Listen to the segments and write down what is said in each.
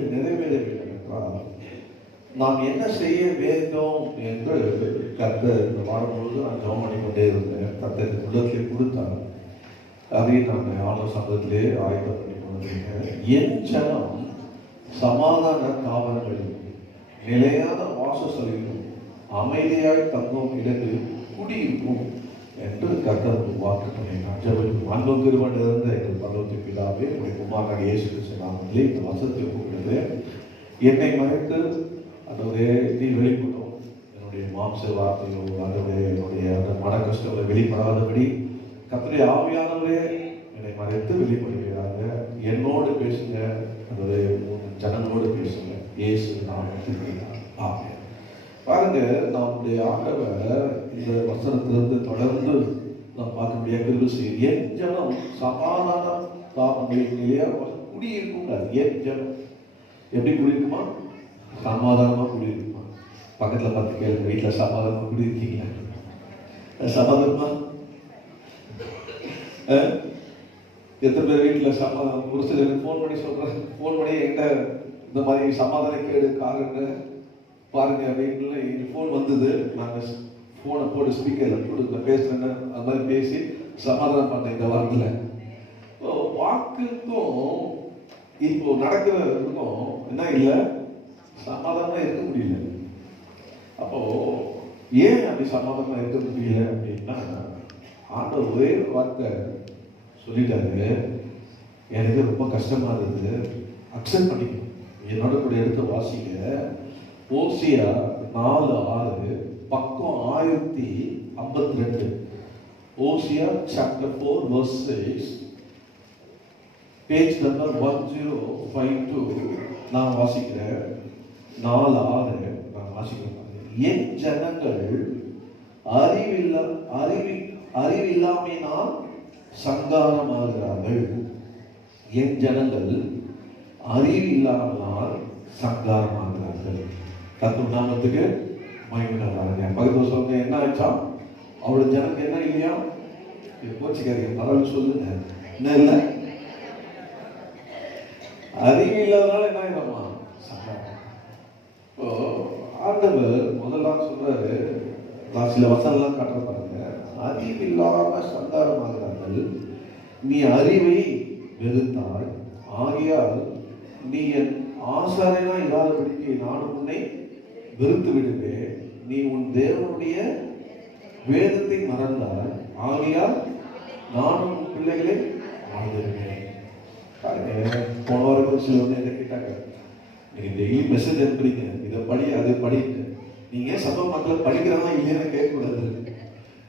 வாழ்க்கையில் நிறைவேறவில்லை என்றால் நாம் என்ன செய்ய வேண்டும் என்று கர்த்தர் இந்த வாரம் முழுவதும் நான் ஜெபம் பண்ணி கொண்டே இருந்தேன். கர்த்தர் உள்ளத்திலே கொடுத்தார். அதையும் நான் ஆலோசனை சங்கத்திலே ஆயத்தம் பண்ணி கொண்டிருக்கேன். என் ஜனம் சமாதான தாவரங்களில் நிலையான வாசஸ்தலங்களிலும் அமைதியாய் தங்கும் இடத்தில் குடியிருக்கும் என்று கர்த்தர் வாக்கு பண்ணினார். ஜெபம் அன்பும் கிருபையும் நிறைந்த எங்கள் பரலோக பிதாவே, உடைய குமாரனாகிய இயேசு கிறிஸ்து நாமத்திலே இந்த வசனத்தை ஒப்புக்கொள்கிறது. என்னை மறைத்து அதோடைய நீ வெளிப்படும் என்னுடைய மாம்ச வார்த்தையோ அதோடைய என்னுடைய அந்த மன கஷ்டங்களை வெளிப்படாதபடி கர்த்தருடைய ஆவியானவரே என்னை மறைத்து வெளிப்படுகிறாங்க. என்னோடு பேசுங்க, அதோடைய ஜனங்களோடு பேசுங்க. இயேசு நாமத்தில் ஆமென். பாருங்க, நம்முடைய ஆண்டவர் இந்த வசனத்திலிருந்து தொடர்ந்து நாம் பார்க்க முடியாது. கிருபை செய்யும். என் ஜனம் சமாதானம் தாமரையிலேயே குடியிருக்கும். என் ஜனம் எப்படி குடியிருக்குமா? சமாதானமா குடியிருக்குமா? பக்கத்துல பார்த்து கேள்வி, வீட்டில் சமாதானமா குடியிருக்கீங்களா? சமாதானமா எத்தனை பேர் வீட்டில் சமாதானம்? ஒரு சிலர் ஃபோன் பண்ணி சொல்றேன், ஃபோன் பண்ணி என்கிட்ட இந்த மாதிரி சமாதான கேடு காருங்க பாருங்க வீட்டில் ஃபோன் வந்தது, நாங்கள் ஃபோனை போட்டு ஸ்பீக்கரில் போட்டு பேசுறேன்னு அது மாதிரி பேசி சமாதானம் பண்ணேன் இந்த வாரத்தில். வாக்குக்கும் இப்போ நடக்கிறதுக்கும் என்ன இல்லை, சமாதானமா இருக்க முடியல. அப்போ ஏன் அப்படி சமாதானமா இருக்க முடியல அப்படின்னா, ஆண்டவர் ஒரே வார்த்தை சொல்லிட்டாரு, எனக்கு ரொம்ப கஷ்டமா இருந்தது, அக்செப்ட் பண்ணிக்கணும். என்னோட கூட எடுத்து வாசிங்க. ஓசியா 4:6 பக்கம் 1052. ஓசியா சாப்டர் 4 verse 6, பேஜ் நம்பர் 1052. நான் வாசிக்கிறேன். 4:6 நான் வாசிக்கிறேன். என் ஜனங்கள் அறிவில்லாமையினால் சங்காரமாகிறார்கள். என் ஜனங்கள் அறிவில்லாமல் சங்காரமாகிறார்கள். கர்த்தர் நாமத்துக்கு மகிமை உண்டாவதாக. பக்கத்துல சொல்லுங்க, என்ன ஆச்சா? அவரோட ஜனங்க என்ன இல்லையா? கோச்சிக்காதீங்க, பரவாயில்ல சொல்லுங்க. என்ன இல்லை? அறிவு இல்லாதனால என்ன ஆயிடுமா? சங்காரம். இப்போ ஆண்டவர் முதல்ல சொல்றாரு, நான் சில வசனம்லாம் காட்டுற பாருங்க. அறிவு இல்லாம சங்காரமாகிறார்கள். நீ அறிவை வெறுத்தாய், ஆகையால் நீ என் ஆசாரியனா இல்லாதபடிக்கு நான் உன்னை வெறுத்து விடுவேன். நீ உன் தேவனுடைய வேதத்தை மறந்தாய், ஆகையால் நான் உன் பிள்ளைகளை வாழ்ந்திருக்கேன். போன வாரம் சில வந்து என்ன கேட்டாங்க, நீங்க டெய்லி மெசேஜ் அனுப்புறீங்க, இதை படி அதை படிட்டு, நீங்க சபை மக்களை படிக்கிறாங்களா இல்லையான்னு கேட்கக்கூடாது.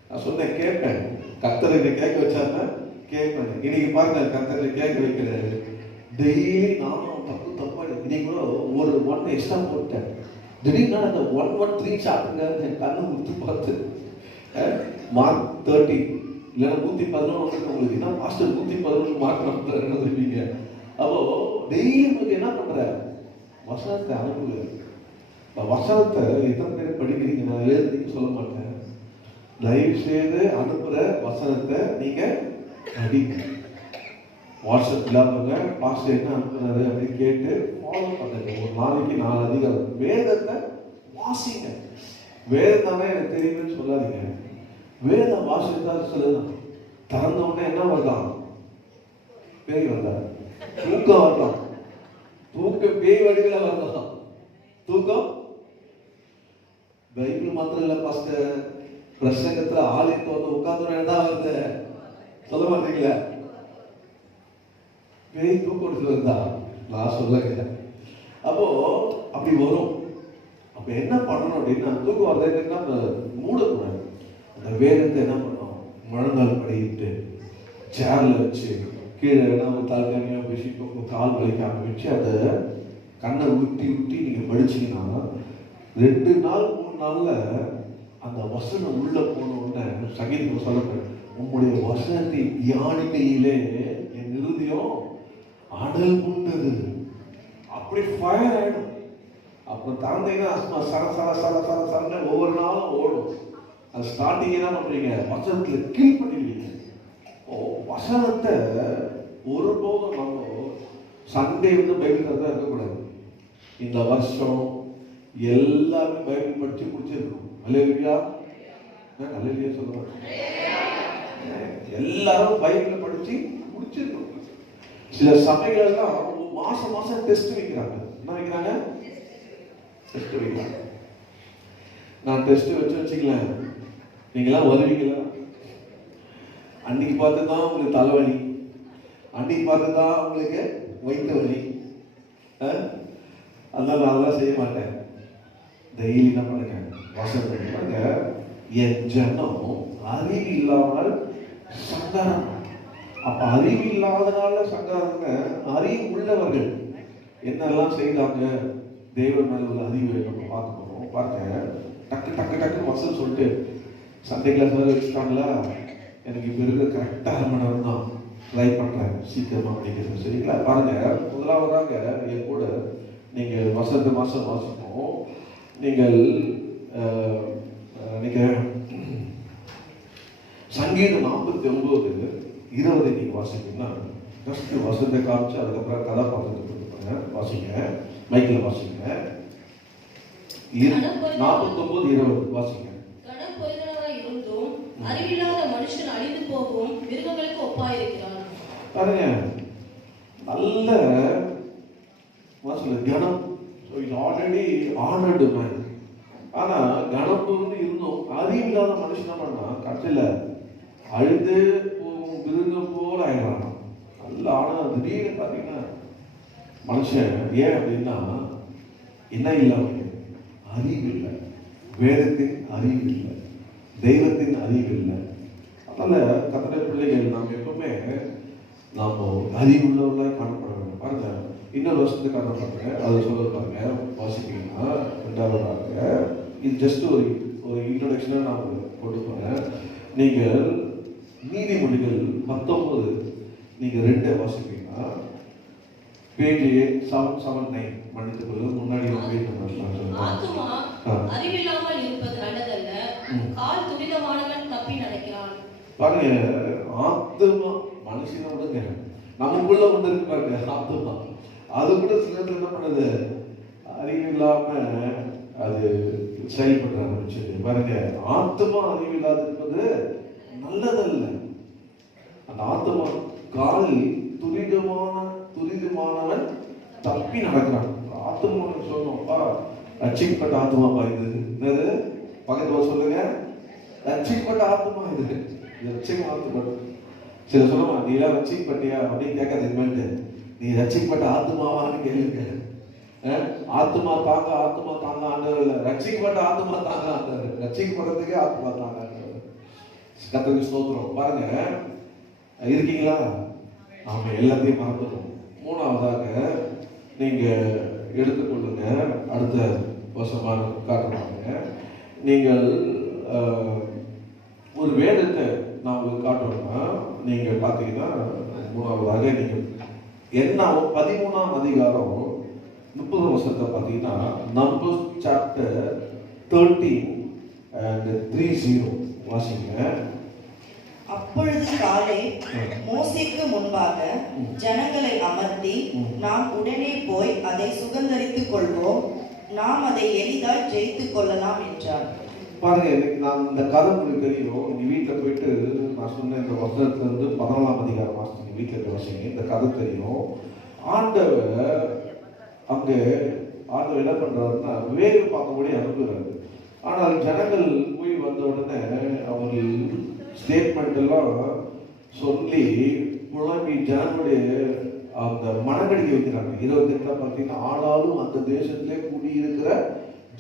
நான் சொன்னேன், கேட்பேன். கர்த்தரை கேட்க வச்சாருன்னா கேட்பேன். இன்னைக்கு பாருங்க, கர்த்தரை கேட்க வைக்கிறாரு. டெய்லி நானும் தப்பா இன்னைக்கு கூட ஒரு 1 எக்ஸ்ட்ரா போட்டேன். திடீர்னு அந்த 113 சாப்பிடுங்க கண்ணு முத்து பார்த்து மார்க் 30 இல்லைன்னா 111 வந்து உங்களுக்கு என்ன மாஸ்டர் 111 மார்க் நடத்துறீங்க. அப்போ டெய்லி உங்களுக்கு என்ன பண்ற? வசனத்தை அனுப்புங்க. வசனத்தை எத்தனை பேர் படிக்கிறீங்க? நான் எழுதுறீங்க சொல்ல மாட்டேன். தயவு செய்து அனுப்புற வசனத்தை நீங்க படிங்க. வாட்ஸ்அப் இல்லாமங்க பாஸ்டர் என்ன அனுப்புறாரு அப்படின்னு கேட்டு ஃபாலோ பண்ணுங்க. ஒரு நாளைக்கு 4 அதிகாரம் வேதத்தை வாசிங்க. வேதம் தானே எனக்கு தெரியுதுன்னு சொல்லாதீங்க. வேதம் வாசித்தா சொல்லலாம். திறந்த உடனே என்ன வரலாம்? பேய் வரலாம், தூக்கம் வரலாம், பேய் வடிகளை வரலாம். தூக்கம் பைபிள் மாத்திரம் இல்ல பாஸ்டர், பிரசங்கத்துல ஆலயத்தை வந்து உட்கார்ந்து தான் வருது சொல்ல மாட்டீங்களா? பேய் தூக்கம் வருதா? நான் சொல்லுங்க. அப்போ அப்படி வரும். அப்ப என்ன பண்ணணும் அப்படின்னா, தூக்கம் வரதுன்னா மூடக்கூடாது. அந்த வேதத்தை என்ன பண்ணணும்? முழங்கால் படிக்கிட்டு சேர்ல வச்சு கீழே ஒரு தலைமையோ பேசிட்டு கால் வலிக்காம வச்சு அதை கண்ணை உருட்டி நீங்க படிச்சீங்கன்னா 2 நாள் 3 நாள்ல அந்த வசனம் உள்ள போன உடனே சங்கீதம் சொல்லப்படும், உங்களுடைய வசனத்தை தியானிக்கையிலே என் இருதயம் அனல் கொண்டது. அப்படி ஃபயர் ஆயிடும். அப்புறம் தாழ்ந்தீங்கன்னா சர சர சர சர சர ஒவ்வொரு நாளும் ஓடும். அது ஸ்டார்டிங் என்ன பண்றீங்க? வசனத்துல கில் பண்ணிடுவீங்க. வசனத்தை ஒருபோதும் நம்ம சண்டே வந்து பைபிள் தான் இருக்கக்கூடாது. இந்த வருஷம் எல்லாரும் பைபிள் படிச்சு முடிச்சிருக்கணும். அல்லேலூயா. அல்லேலூயா சொல்லுவாங்க. எல்லாரும் பைபிள் படிச்சு முடிச்சிருக்கணும். சில சபைகள்லாம் மாசம் மாசம் டெஸ்ட் வைக்கிறாங்க. என்ன வைக்கிறாங்க? டெஸ்ட் வைக்கிறாங்க. நான் டெஸ்ட் வச்சுக்கலாம், நீங்களாம் வருவீங்களா? அன்னைக்கு பார்த்து தான் உங்களுக்கு தலைவலி, அன்னைக்கு பார்த்து தான் உங்களுக்கு வயிற்று வலி. அதனால நான் அதெல்லாம் செய்ய மாட்டேன். டெய்லி என்ன பண்ணுங்க, வசனம் என் ஜனம் அறிவு இல்லாமல் சங்காரம். அப்ப அறிவு இல்லாதனால சங்காரங்க. அறிவு உள்ளவர்கள் என்னெல்லாம் செய்தாங்க, தேவன் மேல உள்ள அறிவு நம்ம பார்க்கணும். பாருங்க, டக்கு டக்கு டக்கு வசனம் சொல்லிட்டு சண்டே கிளாஸ் வேறு வச்சுட்டாங்களா, எனக்கு இப்போ இருக்கிற கரெக்டாக 1 மணி நேரம் தான் ட்ரை பண்ணுறேன் சீக்கிரமாக படிக்கிறது. சரிங்களா? பாருங்க, முதலாவதாக என் கூட நீங்கள் வசந்த மாதம் வாசிப்போம். நீங்கள் சங்கீதம் 49:20 நீங்கள் வாசிப்பீங்கன்னா ஃபஸ்ட்டு வசந்த காமிச்சு அதுக்கப்புறம் கதாபாத்திரத்தை கொடுப்பாங்க. வாசிங்க, மைக்கில் வாசிங்க. 49:20 வாசிங்க. அறிவில்லாத மனுஷன் அழிந்து போகும் மிருகங்களுக்கு ஒப்பாயிருக்கிறான். பாருங்க, நல்ல கணம். Already honoured man. ஆனா கணப்பூர்னு இருந்தும் அறிவில்லாத மனுஷன் பண்ணா கடைசியில அழுது மிருகம் போல ஆயிடுறான். நல்ல ஆனா திடீர்னு பாத்தீங்கன்னா மனுஷன் ஏன் அப்படின்னா என்ன இல்லாம அறிவு இல்லை, வேதத்தின் அறிவு இல்லை, தெய்வத்தின் அறிவு இல்லை. அதனால கர்த்தருடைய பிள்ளைகள் நாம் எப்பவுமே நாம் அறிவுள்ளவர்களாக காணப்பட வேண்டும். பாருங்க, இன்னொரு வருஷத்துக்கு காணப்படுங்க, அதை சொல்ல பாருங்க. வாசிப்பீங்கன்னா 2வதாக இது ஜஸ்ட் ஒரு இன்ட்ரோடக்ஷனாக நான் கொண்டு போகிறேன். நீங்கள் நீதிமொழிகள் 19 நீங்கள் 2 வாசிப்பீங்கன்னா பேஜ் 779 மன்னித்துக் கொள்ளுங்கள். முன்னாடி அறிவில்லாமல் இருப்பது நல்லதல்ல, கால் துரிதமானவன் தப்பி நடக்கிறான். பாருங்க, ஆத்துமா மனுஷனை விடுங்க, நமக்குள்ள ஒன்று இருக்கு பாருங்க, ஆத்துமா. அது கூட சில நேரத்தில் என்ன பண்ணுது, அறிவு இல்லாம அது செயல்பட ஆரம்பிச்சது. பாருங்க, ஆத்துமா அறிவு இல்லாத இருப்பது நல்லதல்ல. அந்த ஆத்துமா கால் துரிதமானவன் தப்பி நடக்கிறான். ஆத்துமா சொல்லணும்ப்பா, ரட்சிக்கப்பட்ட ஆத்துமா பாயுது. என்னது பக்கத்துல சொல்லுங்க, ரட்சிக்கப்பட்ட ஆத்துமா இது. ரட்சிக்க ஆத்துப்பட்டு சில சொல்லுவாங்க, நீ எல்லாம் ரட்சிக்கப்பட்டியா அப்படின்னு கேட்காது. நீ ரட்சிக்கப்பட்ட ஆத்துமாவான்னு கேளுங்க. ஆத்துமா தாங்க ஆண்டவர் இல்லை, ரட்சிக்கப்பட்ட ஆத்துமா தாங்க ஆண்டவர். ரட்சிக்கப்படுறதுக்கே ஆத்துமா தாங்க ஆண்டவர். கர்த்தருக்கு ஸ்தோத்திரம். பாருங்க, இருக்கீங்களா? நாம எல்லாத்தையும் மறந்துடும். 3வதாக நீங்க எடுத்துக்கொள்ளுங்க. அடுத்த வருஷமாக காட்டுறாங்க. நீங்கள் ஒரு வேதத்தை நான் உங்களுக்கு காட்டுவேன்னா, நீங்க பார்த்தீங்கன்னா 3வதாக நீங்க என்ன 13ஆம் அதிகாரம் 30 வருஷத்தை பார்த்தீங்கன்னா நம்பர்ஸ் சாப்டர் 13:30 வாசிங்க. அப்பொழுது காலே மோசேக்கு முன்பாக ஜனங்களை அமர்த்தி, நாம் உடனே போய் அதை சுதந்தரித்துக் கொள்வோம், நாம் அதை எளிதாய் ஜெயித்துக் கொள்ளலாம் என்றார். பாருங்க, எனக்கு நான் இந்த கதை உங்களுக்கு தெரியும். நீ வீட்டில் போயிட்டு நான் சொன்ன இந்த வசனத்துல இருந்து 14ஆம் அதிகாரம் வாசிங்க, வீட்டில் இருக்க வாசிங்க. இந்த கதை தெரியும். ஆண்டவர் அங்கே என்ன பண்றாருன்னா வேறு பார்க்கபடி அனுப்புகிறாரு. ஆனால் ஜனங்கள் போய் வந்த உடனே அவர்கள் ஸ்டேட்மெண்ட் எல்லாம் சொல்லி புலம்பி ஜனங்களுடைய அந்த மனக்கடிக்க வைக்கிறாங்க. 28 பார்த்தீங்கன்னா, ஆனாலும் அந்த தேசத்திலே கூடியிருக்கிற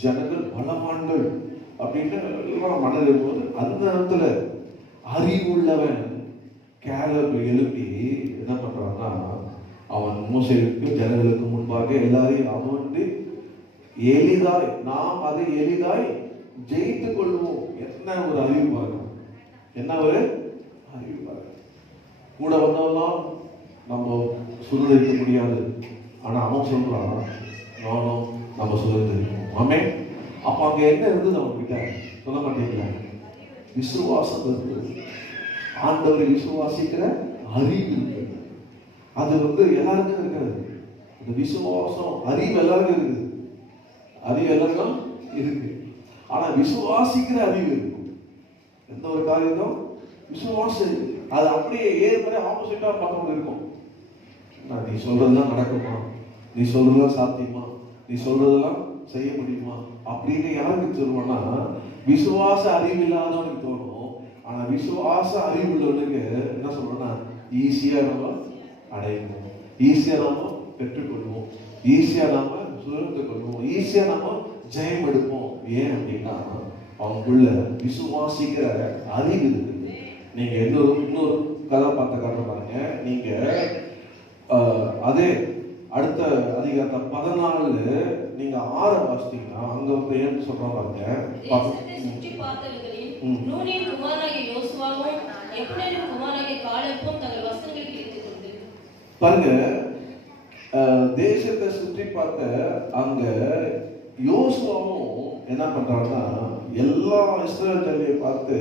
ஜனங்கள் பலவான்கள் அப்படின்னு எல்லாம் மனதில் போது, அந்த நேரத்துல அறிவுள்ளவன் கேலப் எழுப்பி என்ன பண்றான்னா, அவன் மோசேக்கு ஜனங்களுக்கு முன்பாக எல்லாரையும் அமர்ந்து எளிதாய் நாம் அதை எளிதாய் ஜெயித்துக் கொள்வோம். என்ன ஒரு அறிவு பாருங்க, என்ன ஒரு அறிவு பாருங்க. கூட வந்தவெல்லாம் நம்ம சுதந்திரிக்க முடியாது, ஆனா அவன் சொல்றான் நானும் நம்ம சுதந்திரிக்கணும். ஆமே. அப்ப அங்க என்ன இருந்தது அவங்க கிட்ட சொல்ல மாட்டீங்களா? விசுவாசம் இருந்தது. ஆண்டவரை விசுவாசிக்கிற அறிவு இருக்குது. அது எல்லாருக்கும் இருக்காது. இந்த விசுவாசம் அறிவு எல்லாருக்கும் இருக்குது, அறிவு எல்லாருக்கும் இருக்கு. ஆனா விசுவாசிக்கிற அறிவு இருக்கும். எந்த ஒரு காரியத்தும் விசுவாசம் அது அப்படியே ஏற்கனவே ஆப்போசிட்டா மற்றவங்க இருக்கும். நீ சொல்றதெல்லாம் நடக்குமா, நீ சொல்றதெல்லாம் சாத்தியமா, நீ சொல்றதெல்லாம் செய்ய முடியுமா அப்படின்னு யாருக்கு சொல்லுவோம்னா விசுவாச அறிவு இல்லாதவனுக்கு தோணும். ஆனா விசுவாச அறிவு உள்ளவனுக்கு என்ன சொல்றோம்னா ஈஸியா நம்ம அடைவோம், ஈஸியா நாம பெற்றுக்கொள்வோம், ஈஸியா நாம சுதந்திரத்தை கொள்வோம், ஈஸியா நாம ஜெயம் எடுப்போம். ஏன் அப்படின்னா அவங்களுக்குள்ள விசுவாசிக்கிற அறிவு இருக்குது. நீங்க இன்னொரு கதாபாத்திரக்காரர் பாருங்க. நீங்க அதே அடுத்த அதிகாரத்தை 14 நீங்க 6 வாசித்தீங்கன்னா அங்க வந்து ஏன்னு சொல்றாங்க பாருங்க. தேசத்தை சுற்றி பார்த்தவர்களில் நூனின் குமாரனாகிய யோசுவாவும் எப்னேரின் குமாரனாகிய காலேபும் தங்கள் வஸ்திரங்களை கிழித்துக் கொண்டு பாருங்க. தேசத்தை சுற்றி பார்த்த அங்க யோசுவாவும் என்ன பண்றாங்கன்னா எல்லா இஸ்ரவேல் ஜனங்களை பார்த்து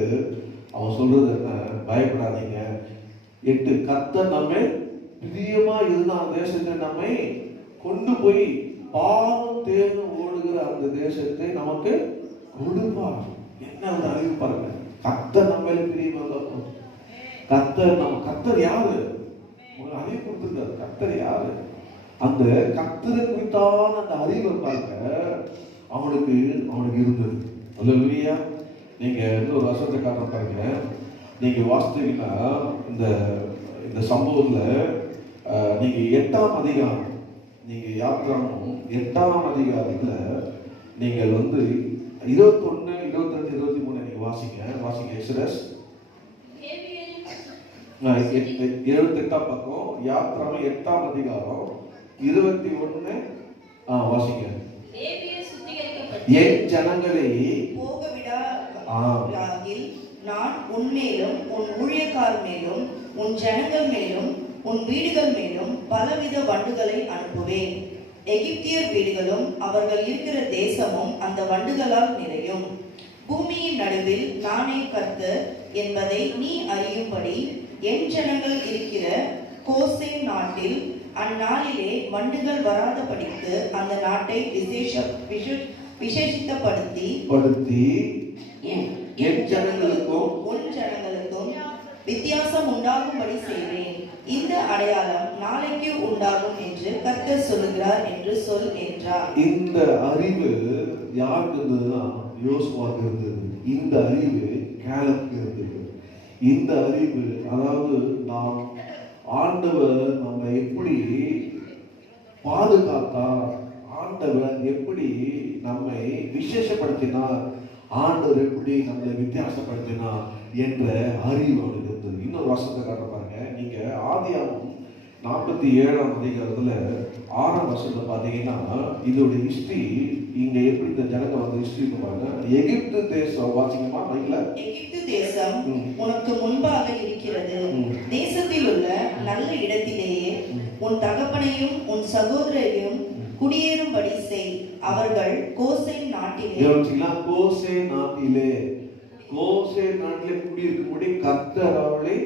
அவன் சொல்றது என்ன, பயப்படாதீங்க, 8 கர்த்தர் நம்மை பிரியமா இருந்தா தேசத்தை நம்மை கொண்டு போய் பாவம் தேர்ந்து ஓடுகிற அந்த தேசத்தை நமக்கு கொடுப்பார். என்ன அந்த அறிவு பாருங்க. கர்த்தர் நம்ம பிரியமா இருக்கும். கர்த்தர் யாரு உங்களுக்கு அறிவு கொடுத்துருக்காரு. கர்த்தர் யாரு, அந்த கர்த்தரை குறித்தான அந்த அறிவை பாருங்க அவனுக்கு இருந்தது. அல்லேலூயா. நீங்க ஒரு வசனத்தை காட்ட பாருங்க. நீங்க வாசித்தீங்கன்னா இந்த சம்பவத்துல நீங்க 8ஆம் அதிகாரம், நீங்க யாத்திராவும் 8ஆம் அதிகாரத்துல நீங்கள் வந்து 21, 22, 23 நீங்க வாசிங்க. எக்ஸோடஸ் 78ஆம் பக்கம், யாத்திராவும் 8ஆம் அதிகாரம் 21 வாசிங்க. என் ஜனங்களை போக விடாகில் நான் உன்மேலும் உன் ஊழியக்கார் மேலும் உன் ஜனங்கள் மேலும் உன் வீடுகள் மேலும் பலவித வண்டுகளை அனுப்புவேன். எகிப்தியர் வீடுகளும் அவர்கள் இருக்கிற தேசமும் அந்த வண்டுகளால் நிறையும். பூமியின் நடுவில் நானே கர்த்தர் என்பதை நீ அறியும்படி என் ஜனங்கள் இருக்கிற கோசேன் நாட்டில் அந்நாளிலே வண்டுகள் வராதபடிக்கு அந்த நாட்டை விசேஷித்தப்படுத்தி என் ஜனங்களுக்கும் உன் ஜனங்களுக்கும் வித்தியாசம் உண்டாகும்படி செய்வேன். இந்த அடையாளம் நாளைக்கு உண்டாகும் என்று கர்த்தர் சொல்லுகிறார் என்று சொல் என்றார். இந்த அறிவு யாருக்கு இருந்ததுன்னா யோசுவாவுக்கு இருந்தது. இந்த அறிவு காலேபுக்கு இருந்தது. இந்த அறிவு அதாவது நாம் ஆண்டவர் நம்ம எப்படி பாதுகாத்தார், ஆண்டவர் எப்படி நம்மை விசேஷப்படுத்தினார், ஆண்டவர் எப்படி நம்மளை வித்தியாசப்படுத்தினார் என்ற அறிவு அவனுக்கு இருந்தது. இன்னொரு வசனத்தை காட்ட பாருங்க. நீங்க ஆதியாகமம் 47ஆம் அதிகாரத்துல 6ஆம் வசனத்தை பார்த்தீங்கன்னா இதோட ஹிஸ்டரி இங்க எப்படி இந்த ஜனங்க வந்து ஹிஸ்டரி பாருங்க. எகிப்து தேசம் வாசிங்கம்மா மைக்ல. எகிப்து தேசம் உனக்கு முன்பாக இருக்கிறது. தேசத்தில் உள்ள நல்ல இடத்திலேயே உன் தகப்பனையும் உன் சகோதரையும் குடியேறும்படி செய். அவர்கள் கோசேன் நாட்டிலே குடியிருக்கும்படி கர்த்தர் அவர்களை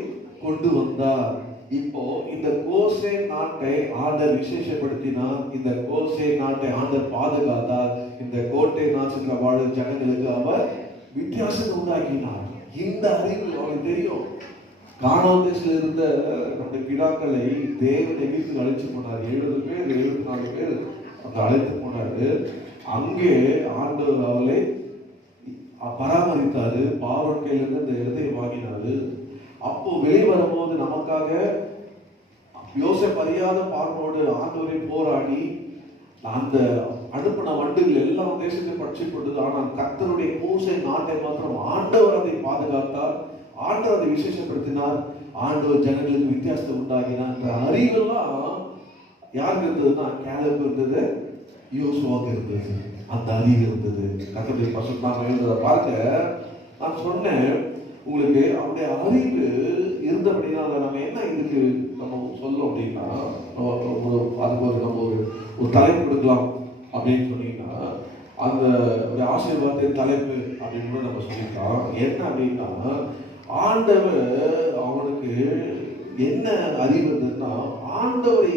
கொண்டு வந்தார். இப்போ இந்த கோசேன் நாட்டை ஆண்டவர் விசேஷப்படுத்தினார். இந்த கோசேன் நாட்டை ஆண்டவர் பாதுகாத்தார். இந்த கோட்டை நாட்டுல வாழும் ஜனங்களுக்கு அவர் வித்தியாசம் உண்டாக்கினார். இந்த அறிவு அவனுக்கு தெரியும். கானான் தேசத்தில் இருந்த நம்முடைய பிதாக்களை தேவன் எகிப்துக்கு அழைச்சு போனார். 70 பேர் 74 பேர் அங்க அழைத்து போனாரு. அங்கே ஆண்டவர் அவளை பராமரித்தாரு. பார்வோன் கையிலிருந்து இந்த இடத்தை வாங்கினாரு. அப்போ வெளியே வரும்போது நமக்காக யோசேப்பு அறியாத பார்வோனோடு ஆண்டவரை போராடி அந்த அனுப்பின வண்டுகள் எல்லாம் தேசத்தை பற்றி கொண்டது. ஆனால் கர்த்தருடைய கோசேன் நாட்டை மாத்திரம் ஆண்டவர் அதை பாதுகாத்தார். ஆண்டவர் அதை விசேஷப்படுத்தினார். ஆண்டவர் ஜனங்களுக்கு வித்தியாசத்தை உண்டாகினார். என்ற அறிவெல்லாம் யாருக்கு இருந்ததுன்னா காலேபுக்கு இருந்தது, யோசுவாவுக்கு இருந்தது. அந்த அறிவு இருந்தது. கர்த்தருடைய பரிசுத்தமாக இருந்ததை பார்க்க நான் சொன்னேன் உங்களுக்கு. அவருடைய அறிவு இருந்தபடினா நம்ம என்ன இதுக்கு நம்ம சொல்லணும் அப்படின்னா அதுக்கு நம்ம ஒரு தலைப்பு கொடுக்கலாம் அப்படின்னு சொன்னீங்கன்னா அந்த ஆசீர்வாதத்தின் தலைப்பு அப்படின்னு கூட நம்ம சொல்லிக்கலாம். என்ன அப்படின்னா ஆண்டவர் அவனுக்கு என்ன அறிவு இருந்ததுன்னா ஆண்டவரை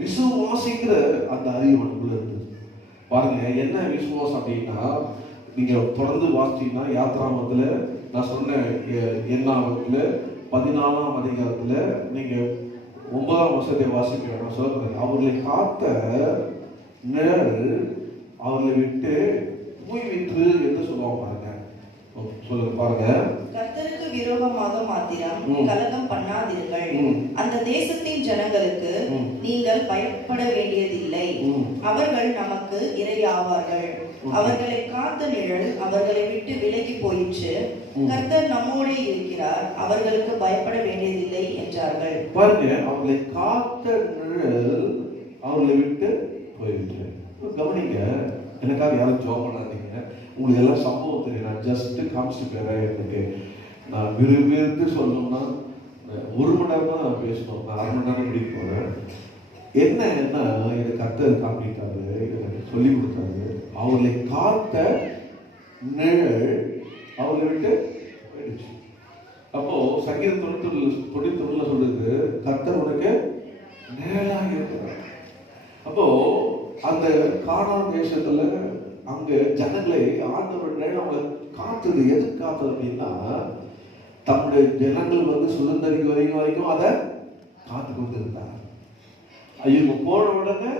விசுவாசிக்கிற அந்த அறிவு நமக்குள்ள இருக்கு. பாருங்க, என்ன விசுவாசம் அப்படின்னா, நீங்க தொடர்ந்து வாசிச்சீங்கன்னா யாத்ராமத்துல நான் சொன்ன எண்ணாமத்துல 14ஆம் அதிகாரத்துல நீங்க 9ஆம் வசனத்தை வாசிக்க நான் சொல்றேன். அவர்களை காத்த நிழல் அவர்களை விட்டு போய்விட்டு என்று சொல்லுவாங்க. பாருங்க, சொல்லுங்க பாருங்க. கர்த்தருக்கு விரோதமாக மாத்திரம் கலகம் பண்ணாதீர்கள். அந்த தேசத்தின் ஜனங்களுக்கு நீங்கள் பயப்பட வேண்டியதில்லை. அவர்கள் நமக்கு இரையாவார்கள். அவர்களை காத்த நிழல் அவர்களை விட்டு விலகி போயிற்று. கர்த்தர் நம்மோட இருக்கிறார். அவர்களுக்கு பயப்பட வேண்டியதில்லை என்றார்கள். பாருங்க, அவர்களை காத்த நிழல் அவர்களை விட்டு போயிற்று. கவனிங்க, எனக்காக யாரும் ஜோம் பண்ணாதீங்க. உங்களுக்கு எல்லாம் சம்பவம் தெரியும். நான் ஜஸ்ட் காமிச்சிட்டு எனக்கு நான் விரும்பி சொல்லணும்னா 1 மணி நேரம் தான் நான் பேசணும். நான் 1/2 மணி நேரம் முடிக்க போறேன். என்ன எனக்கு கர்த்தர் காமிட்டாரு, எனக்கு சொல்லி கொடுத்தாரு. அவர்களை காத்த நிழல் அவர்களை விட்டு போயிடுச்சு. அப்போ சங்கீதம் 99 சொல்றது, கர்த்தர் உனக்கு நிழலாக இருக்கிறார். அப்போ அந்த கானான் தேசத்துல அங்க ஜனங்களை ஆண்டவர் நிழல் அவங்களை காத்தது. எது காத்தது அப்படின்னா, தம்முடைய ஜனங்கள் வந்து சுதந்திரிக்க வரைக்கும் அதை காத்து கொண்டு இருந்தார். இவங்க போன உடனே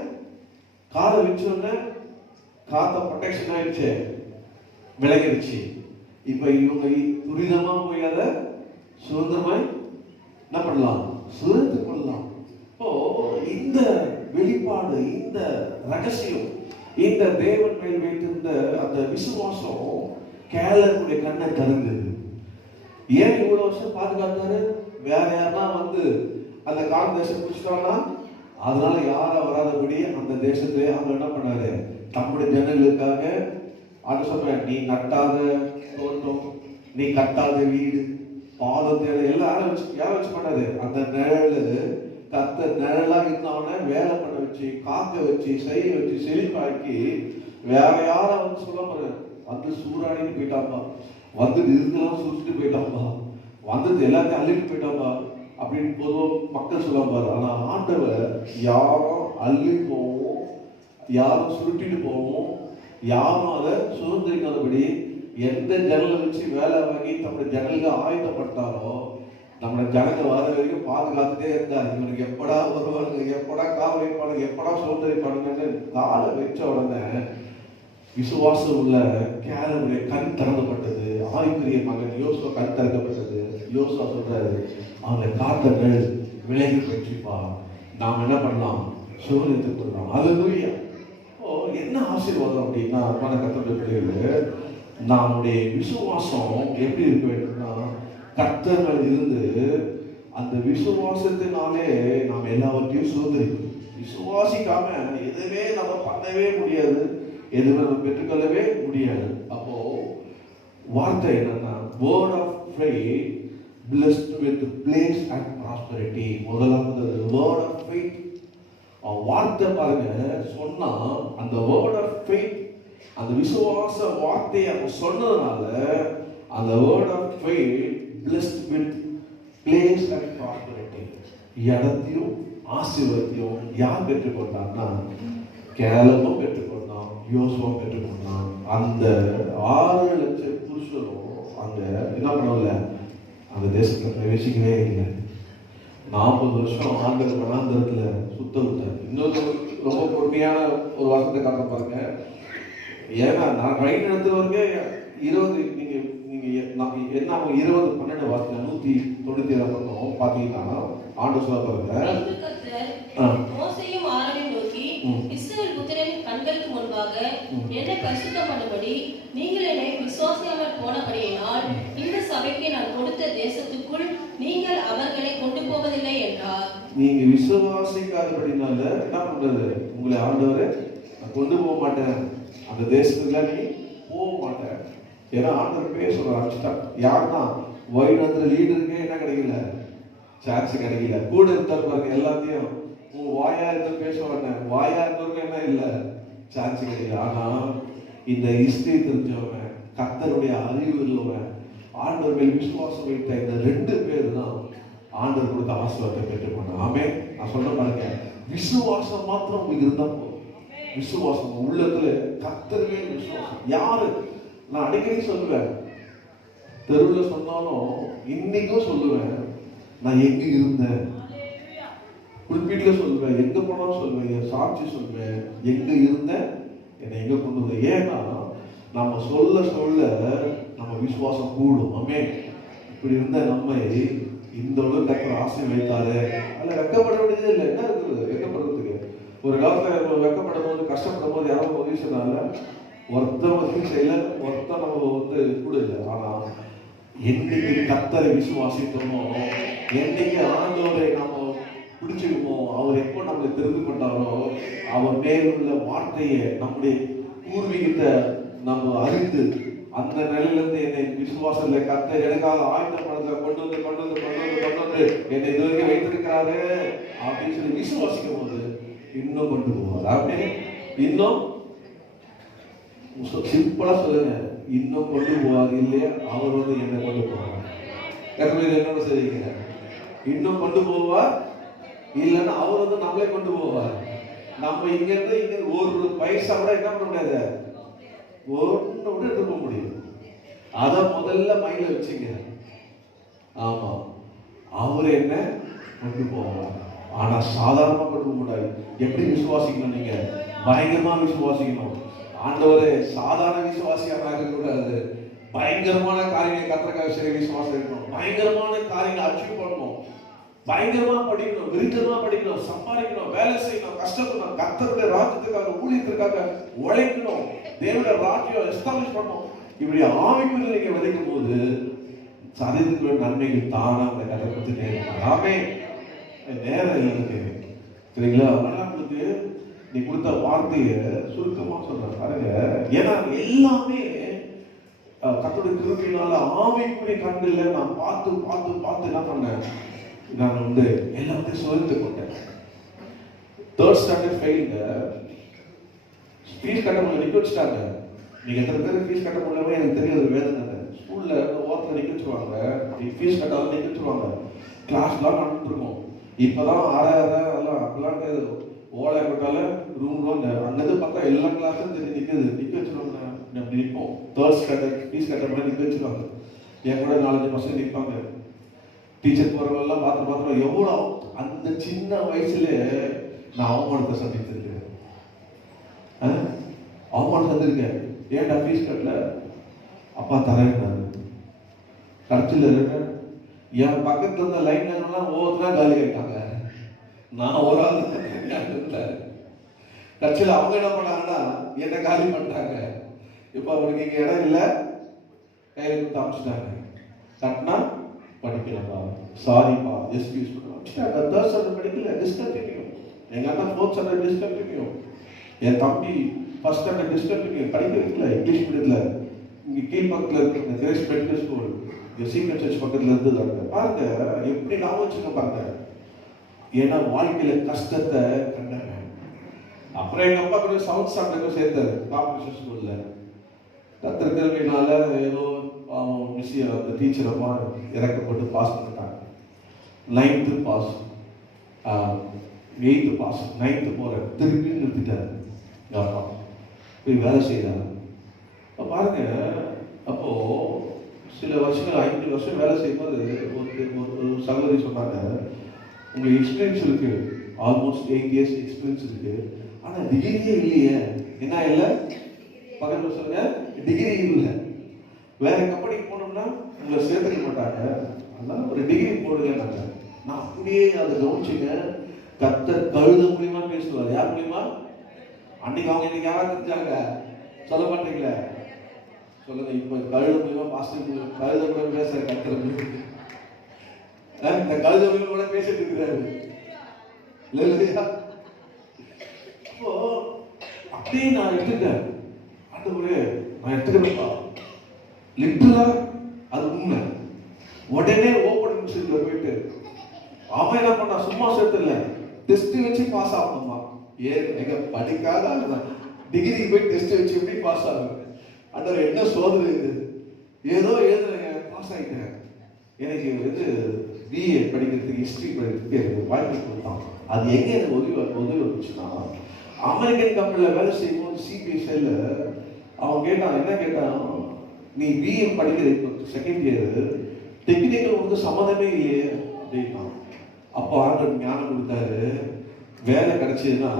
காதை வச்சோடனே காத்த ப்ரொடெக்ஷன் ஆயிடுச்சு, விலகிடுச்சு. இப்ப இவங்க துரிதமா போய் அதை சுதந்திரமாய் என்ன பண்ணலாம், சுதந்திர பண்ணலாம். இப்போ இந்த வெளிப்பாடு, இந்த ரகசியம், இந்த தேவன் மேல் வைத்திருந்த அந்த விசுவாசம் கேலருடைய கண்ணை திறந்தது. ஏன் இவ்வளவு வருஷம் பாதுகாத்தாரு? வேற யாரா வந்து அந்த கால தேசம் பிடிச்சிட்டாங்கன்னா அதனால யாரா வராதபடி அந்த தேசத்திலே அவங்க என்ன பண்ணாரு, தம்முடைய ஜனங்களுக்காக அது சொல்றேன், நீ நட்டாத தோட்டம், நீ கட்டாத வீடு, பாதம் தேட எல்லாம் யாரை வச்சு பண்ணாரு, அந்த நிழலு கத்த நிழலா இருந்தவன வேலை பண்ண வச்சு, காக்க வச்சு, செய்ய வச்சு, செழிப்பாக்கி வேற யார வந்து சொல்ல போற, வந்து சூறாடின்னு போயிட்டாப்பா, வந்து இருந்தெல்லாம் சுரிச்சுட்டு போயிட்டாப்பா, வந்தது எல்லாத்தையும் அள்ளிட்டு போயிட்டாப்பா அப்படின்னு பொதுவாக மக்கள் சொல்ல பாரு. ஆனா ஆண்டவர் யாரும் அள்ளி போவோம், யாரும் சுருட்டிட்டு போவோம், யாரும் அதை சுதந்திரிக்காதபடி எந்த ஜன்னலை வச்சு வேலை வாங்கி தம்முடைய ஜன்னலுக்கு ஆயுதப்பட்டாரோ நம்மளோட ஜனங்க வர வரைக்கும் பாதுகாத்துட்டே இருந்தார். இவனுக்கு எப்படா வருவானுங்க, எப்படா கால் வைப்பானுங்க, எப்படா சுதந்திரிப்பானுங்கன்னு காலை வச்ச உடனே விசுவாசம் உள்ள கேலருடைய கண் திறக்கப்பட்டது. ஆவிக்குரிய மகன் யோசுவா கண் திறக்கப்பட்டது. யோசுவா சொல்றாரு, அவங்களை காத்தங்கள் விலகி பெற்றிப்பா, நாம் என்ன பண்ணலாம், சுதந்திரத்துக்கு கொள்ளலாம். அல்லேலூயா. என்ன ஆசீர்வாதம் அப்படின்னா, கர்த்தருடைய பிள்ளைகள், நம்முடைய விசுவாசம் எப்படி இருக்க வேண்டும்னா, கர்த்தர்கள் இருந்து அந்த விசுவாசத்தினாலே நாம் எல்லாவற்றையும் சுதந்திரிக்கணும். விசுவாசிக்காம எதுவுமே நம்ம பண்ணவே முடியாது, எதுவுமே நம்ம பெற்றுக்கொள்ளவே முடியாது. அப்போ வார்த்தை என்னன்னா, word of faith blessed with place and prosperity. முதலாவது word of faith. வார்த்தை பாருங்க சொன்னா, அந்த word of faith, அந்த விசுவாச வார்த்தையை அவங்க சொன்னதுனால அந்த word of faith blessed with place and prosperity. இடத்தையும் ஆசீர்வாதத்தையும் யார் பெற்றுக்கொண்டான்னா, கேலபும் பெற்றுக்கொண்டான், யோசுவாவும் பெற்றுக்கொண்டான். அந்த 6 லட்சம் புருஷரும் அங்க என்ன பண்ணல, அந்த தேசத்துல பிரவேசிக்கவே இல்லை. 40 வருஷம் ஆண்கள் வனாந்தரத்துல சுத்த விட்டார். இன்னொரு ரொம்ப பொறுமையான ஒரு வருஷத்தை காட்ட பாருங்க. ஏன்னா நான் ரைட் நடத்துற வரைக்கும் 20 நீங்க என்ன 20:12 வாசிங்க, 197 பக்கம் பாத்தீங்கன்னா ஆண்டு சொல்ல பாருங்க. மோசேயும் ஆரோனையும் நோக்கி, இஸ்ரவேல் புத்திரரின் கண்களுக்கு முன்பாக என்னை பரிசுத்தம் பண்ணும்படி நீங்கள் என்னை விசுவாசியாமல் போனபடியினால் இந்த சபைக்கு நான் கொடுத்த தேசத்துக்குள் நீங்கள் அவர்களை கொண்டு போவதில்லை என்றார். நீங்க விசுவாசிக்காதபடினால என்ன பண்றது, உங்களை ஆண்டவரை நான் கொண்டு போக மாட்டேன், அந்த தேசத்துக்கு நீ போக மாட்டேன். ஏன்னா ஆண்டவர் பேச ஆரம்பிச்சுட்டார். யாருன்னா வழிநடத்துற லீடருக்கே என்ன கிடைக்கல, சான்ஸ் கிடைக்கல. கூட இருந்தார் பாருங்க, எல்லாத்தையும் வாயா இருந்து பேச மாட்டேன், வாயா இருந்தவங்க என்ன இல்லை, சான்ஸ் கிடைக்கல. ஆனா இந்த ஹிஸ்டரி தெரிஞ்சவன், கர்த்தருடைய அறிவு உள்ளவன், ஆண்டவர் மேல் விசுவாசம் வைத்த இந்த 2 பேர் தான் ஆண்டவர் கொடுத்த ஆசீர்வாதத்தை பெற்றுக்கொண்டான். ஆமே, நான் சொல்ல பாருங்க, விசுவாசம் மாத்திரம் உங்களுக்கு இருந்தா போதும். விசுவாசம் உள்ளத்துல கர்த்தருவே விசுவாசம். யாரு நான் அடிக்கடி சொல்லுவேன், தெருவில் சொன்னாலும் இன்னைக்கும் சொல்லுவேன், நான் எங்க இருந்தேன். குறிப்பிட்ட சொல்லுவேன், எங்க போனாலும் சொல்லுவேன், சாட்சி சொல்லுவேன், எங்க இருந்தேன், என்னை எங்க கொண்டு வந்த. ஏன்னா நம்ம சொல்ல சொல்ல நம்ம விசுவாசம் கூடும். ஆமே. இப்படி இருந்த நம்மை இந்த அளவுக்கு கர்த்தர் ஆசை வைத்தாரு. அதுல வெக்கப்பட வேண்டியதே இல்லை. என்ன இருக்குது வெக்கப்படுறதுக்கு? ஒரு காலத்துல வெக்கப்படும் போது கஷ்டப்படும் போது யாரும் உதவி செய்யறாங்க, ஒருத்தர் உதவி செய்யல, ஒருத்தர் நம்ம கூட இல்லை. ஆனா என்னைக்கு கர்த்தரை விசுவாசித்தோமோ, என்னைக்கு ஆண்டவரை நம்ம பிடிச்சிருமோ, அவர் எப்போ நம்மளை தெரிந்து கொண்டாரோ, அவர் மேலுள்ள வார்த்தையை நம்முடைய பூர்வீகத்தை நம்ம அறிந்து அந்த நிலையிலிருந்து என்னை விசுவாசத்துல கர்த்தர் எனக்காக ஆயத்தப்படுத்த கொண்டு வந்து என்னை இது வரைக்கும் வைத்திருக்கிறாரு அப்படின்னு சொல்லி விசுவாசிக்கும் போது இன்னும் கொண்டு போவார். அப்படி இன்னும் சிம்பிளா சொல்லுங்க, இன்னும் கொண்டு போவார். இல்லையா அவர் வந்து என்னை கொண்டு போவார். என்ன செய்வீங்க? இன்னும் கொண்டு போவார். இல்லைன்னா அவர் வந்து நம்மளே கொண்டு போவார். நம்ம இங்க இருந்து ஒரு பைசா கூட என்ன பண்ண முடியாது, ஒண்ணு கூட எடுக்க முடியும். அத முதல்ல மைண்ட்ல வச்சுங்க. ஆமா, அவரு என்ன கொண்டு போவார். ஆனா சாதாரணமா கொண்டு போடாது. எப்படி விசுவாசிக்கணும்? நீங்க பயங்கரமா விசுவாசிக்கணும். ஆண்டவரே சாதாரண விசுவாசியாக இருக்கக்கூடாது. பயங்கரமான காரியங்களை கர்த்தருக்காக செய்ய விசுவாசம் இருக்கணும். பயங்கரமான காரியங்களை அச்சீவ் பண்ணணும். பயங்கரமா படிக்கணும், விருத்தமா படிக்கணும், சம்பாதிக்கணும், வேலை செய்யணும், கஷ்டப்படணும், கர்த்தருடைய ராஜ்யத்துக்காக ஊழியத்திற்காக உழைக்கணும், தேவனுடைய ராஜ்யம் எஸ்டாப்ளிஷ் பண்ணணும். இப்படி ஆவிக்குள்ள நீங்க விதைக்கும் போது சரீரத்துக்குள்ள நன்மைகள் தானா உங்களை கதைப்பட்டு ஆமே. நேரம் இல்லை சரிங்களா? அதனால உங்களுக்கு நீ கொடுத்த வார்த்தையை சுருக்கமா சொல்ற பாருங்க. ஏன்னா எல்லாமே கர்த்தருடைய கிருபையினால ஆவிக்குரிய கண்கள்ல நான் பார்த்து பார்த்து பார்த்து என்ன பண்ணேன், நான் வந்து எல்லாத்தையும் சுதந்திர கொண்டேன். தேர்ட் ஸ்டாண்டர்ட் ஃபெயிலுங்க, ஃபீஸ் கட்ட முடியல, நிக்க வச்சுட்டாங்க. நீங்க எத்தனை பேருக்கு ஃபீஸ் கட்ட முடியல எனக்கு தெரியாது. வேதனை ஸ்கூல்ல ஓரத்தில் நிக்க வச்சுருவாங்க, ஃபீஸ் கட்டாலும் நிக்க வச்சுருவாங்க. கிளாஸ்லாம் நடந்துருக்கும். இப்பதான் எல்லாம் அப்பெல்லாம் ஓலை கட்டால ரூம் அங்கது பார்த்தா எல்லா கிளாஸும் நிக்க வச்சுருவாங்க. அப்படி நிற்போம். தேர்ட் ஸ்டாண்டர்ட் ஃபீஸ் கட்ட மாதிரி நிக்க வச்சுருவாங்க. என் கூட 4-5 பசங்க நிற்பாங்க. டீச்சர் போறவங்கெல்லாம் பார்த்து எவ்வளோ அந்த சின்ன வயசுல நான் அவமானத்தை சந்தித்திருக்கேன். அவமானம் சந்திருக்கேன். ஏன்டா ஃபீஸ் கட்டல? அப்பா தரேன்னாரு. கடைசியில் என் பக்கத்துல இருந்த லைன் எல்லாம் ஒவ்வொருத்தரா காலி ஆயிட்டாங்க. நான் ஒரு ஆள் கடைசியில் அவங்க என்ன பண்ணாங்கன்னா என்ன காலி பண்ணிட்டாங்க. இப்ப அவனுக்கு இங்க இடம் இல்லை, கையில கொடுத்து அமிச்சிட்டாங்க. கட்டினா படிக்கலப்பா, சாரிப்பா, எக்ஸ்கியூஸ் பண்ணுவாங்க. தேர்ட் ஸ்டாண்டர்ட் படிக்கல, டிஸ்கண்டினியூ. எங்க அண்ணா ஃபோர்த் ஸ்டாண்டர்ட் டிஸ்கண்டினியூ. என் தம்பி ஃபர்ஸ்ட் ஸ்டாண்டர்ட் டிஸ்கண்டினியூ. படிக்க வைக்கல இங்கிலீஷ் மீடியத்துல. இங்க கீழ் பக்கத்துல இருக்கு கிரேஸ் மெடிக்கல் ஸ்கூல், சீக்கிரம் சர்ச் பக்கத்துல இருந்தது. பாருங்க எப்படி நான் வச்சுக்க பாருங்க. ஏன்னா வாழ்க்கையில கஷ்டத்தை கண்டாங்க. அப்புறம் எங்க அப்பா கூட சவுத் ஸ்டாண்டர்ட் சேர்த்தாரு காம்படிஷன் ஸ்கூல்ல. கத்திரிக்கிறதுனால ஏதோ அந்த டீச்சர் அம்மா இறக்கப்பட்டு பாஸ் பண்ணிட்டாங்க. 9th pass, 8th pass, 9th போறேன், திருப்பி நிறுத்திட்டாரு. அப்பா போய் வேலை செய்யறாரு. பாருங்க, அப்போ சில வருஷங்கள் 5 வருஷம் வேலை செய்யும்போது ஒரு சகோதரி சொன்னாங்க, உங்களுக்கு எக்ஸ்பீரியன்ஸ் இருக்கு, ஆல்மோஸ்ட் 8 years எக்ஸ்பீரியன்ஸ் இருக்கு, ஆனா டிகிரியே இல்லையே. என்ன இல்லை? பக்கத்தில் சொல்லுங்க, டிகிரி இல்லை. வேற கம்பெனிக்கு போனோம்னா உங்களை சேர்த்துக்க மாட்டாங்க. அதனால ஒரு டிகிரி போடுங்க. நான் அப்படியே அதை கவனிச்சுங்க. கர்த்தர் கழுத மூலியமா பேசுவார். யார் மூலியமா? அன்னைக்கு அவங்க இன்னைக்கு யாரா தெரிஞ்சாங்க? சொல்ல மாட்டீங்களா? சொல்லுங்க. இப்ப கழுத மூலியமா பாஸ்டர் கழுத மூலியமா பேசுற கர்த்தர் இந்த கழுத மூலியமா கூட பேசிட்டு இருக்கிறாரு இல்லையா? அப்போ அப்படியே நான் எடுத்துட்டேன். ஆண்டவரே நான் எடுத்துக்கிறேன்ப்பா. லிட்டரலா அது உண்மை. உடனே ஓபன் மிஷின்ல போயிட்டு அவன் என்ன பண்ணா, சும்மா சேர்த்துல டெஸ்ட் வச்சு பாஸ் ஆகணுமா? எங்க படிக்காத டிகிரி போய் டெஸ்ட் வச்சு எப்படி பாஸ் ஆகும்? அந்த என்ன சோதனை இது? ஏதோ எழுதுறேங்க, பாஸ் ஆகிட்டேன். எனக்கு பிஏ படிக்கிறதுக்கு ஹிஸ்டரி படிக்கிறதுக்கு வாய்ப்பு கொடுத்தான். அது எங்க எனக்கு உதவி வந்துச்சுன்னா, அமெரிக்கன் கம்பெனியில் வேலை செய்யும்போது சிபிஎஸ்ஐல அவன் கேட்டான், என்ன கேட்டான், நீ பிஏ படிக்கிற இப்போ செகண்ட் இயர், டெக்னிக்கல் வந்து சம்மந்தமே இல்லையே அப்படின்னா. அப்போ ஆண்டவர் ஞானம் கொடுத்தாரு, வேலை கிடைச்சதுன்னா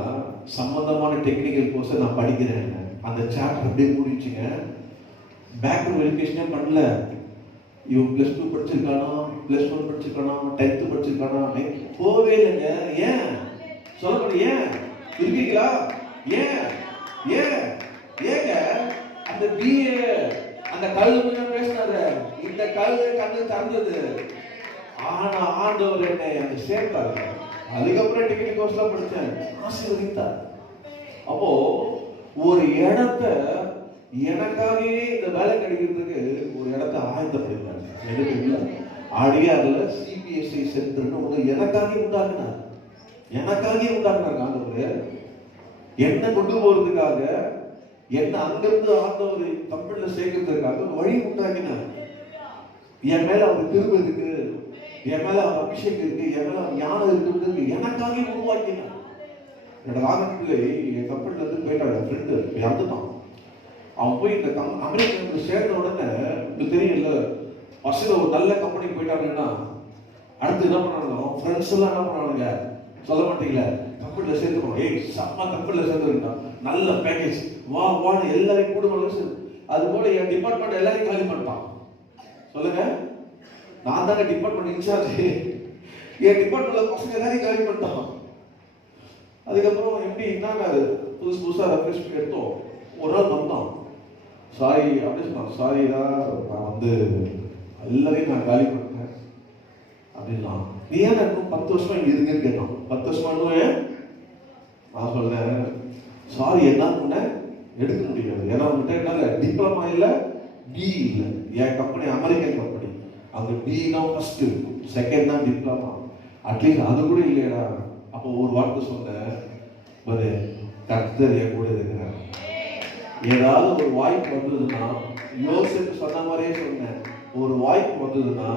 சம்பந்தமான டெக்னிக்கல் கோர்ஸை நான் படிக்கிறேன். அந்த சாப்டர் அப்படியே முடிச்சுங்க. பேக்ரவுண்ட் வெரிஃபிகேஷனே பண்ணல. இவன் +2 படிச்சிருக்கானா, +1 படிச்சிருக்கானா, 10th படிச்சிருக்கானா, போவே இல்லைங்க. ஏன் சொல்லப்படும்? ஏன் இருக்கீங்களா? ஏன் ஏன் ஏங்க அந்த பிஏ அந்த கல்லு கொஞ்சம் பேசினாரு, இந்த கல்லு கண்ணு திறந்தது. ஆனா ஆண்டவர் என்னை அங்க சேர்த்தாரு. அதுக்கப்புறம் டெக்னிக்கல் கோர்ஸ்லாம் படித்தேன், ஆசீர்வதித்தார். அப்போ ஒரு இடத்த எனக்காகவே இந்த வேலை கிடைக்கிறதுக்கு ஒரு இடத்த ஆயத்தப்படுகிறார். எதுக்கு இல்லை, அடியார்ல சிபிஎஸ்ஐ சென்டர்னு ஒன்று எனக்காகவே உண்டாக்குனார். ஆண்டவர் என்ன கொண்டு போறதுக்காக, என்ன அங்கிருந்து ஆண்டவர் கம்பெனில சேர்க்கறதுக்காக வழி உண்டாக்கினார். என் மேல அவர் திரும்ப இருக்கு, என் மேல அவர் அபிஷேகம் இருக்கு, என் மேல அவர் ஞானம் இருக்கு, எனக்காகவே உருவாக்கினார். என்னோட ராகப்பிள்ளை என் கம்பெனில இருந்து போயிட்டாங்க, ஃப்ரெண்டு இறந்துட்டான். அவன் போய் இந்த அமெரிக்கா சேர்ந்த உடனே உங்களுக்கு தெரியல, பசங்க ஒரு நல்ல கம்பெனிக்கு போயிட்டாங்கன்னா அடுத்து என்ன பண்ணாங்க, ஃப்ரெண்ட்ஸ் எல்லாம் என்ன பண்ணானுங்க சொல்ல மாட்டீங்களா, கம்பெனியில் சேர்த்துக்கணும். ஏய் செம்ம கம்பெனியில் சேர்ந்துருக்கான், நல்ல பேக்கேஜ், வான்னு எல்லாரையும் கூடுதல். அது போல என் டிபார்ட்மெண்ட் எல்லாரையும் காலி பண்ணிட்டான். சொல்லுங்க, நான் தானே டிபார்ட்மெண்ட் இன்சார்ஜ், என் டிபார்ட்மெண்ட்ல பசங்க எல்லாரையும் காலி பண்ணிட்டான். அதுக்கப்புறம் எப்படி என்னங்க புதுசாக ரெஃப்ரெஷ் பண்ணி எடுத்தோம். ஒரு நாள் வந்தான், சாரி அப்படின்னு சொன்னான். சாரிடா, நான் வந்து எல்லாரையும் நான் காலி பண்ணிட்டேன் அப்படின்னா. நீ ஏன் இன்னும் 10 வருஷமா இங்க இருக்குன்னு கேட்டான். 10 வருஷமா இன்னும் நான் சொல்றேன், சாரி என்ன எடுக்க முடியாது. ஏன்னா உங்ககிட்ட என்ன டிப்ளமா இல்லை, பி இல்லை. என் கம்பெனி அமெரிக்கன் கம்பெனி, அங்க பி தான் ஃபர்ஸ்ட், செகண்ட் தான் டிப்ளமா. அட்லீஸ்ட் அது கூட இல்லையடா. அப்போ ஒரு வார்த்தை சொன்னேன், ஒரு கர்த்தர் என் கூட இருக்கிறார். ஏதாவது ஒரு வாய்ப்பு வந்ததுன்னா, யோசித்து சொன்ன மாதிரியே சொன்னேன், ஒரு வாய்ப்பு வந்ததுன்னா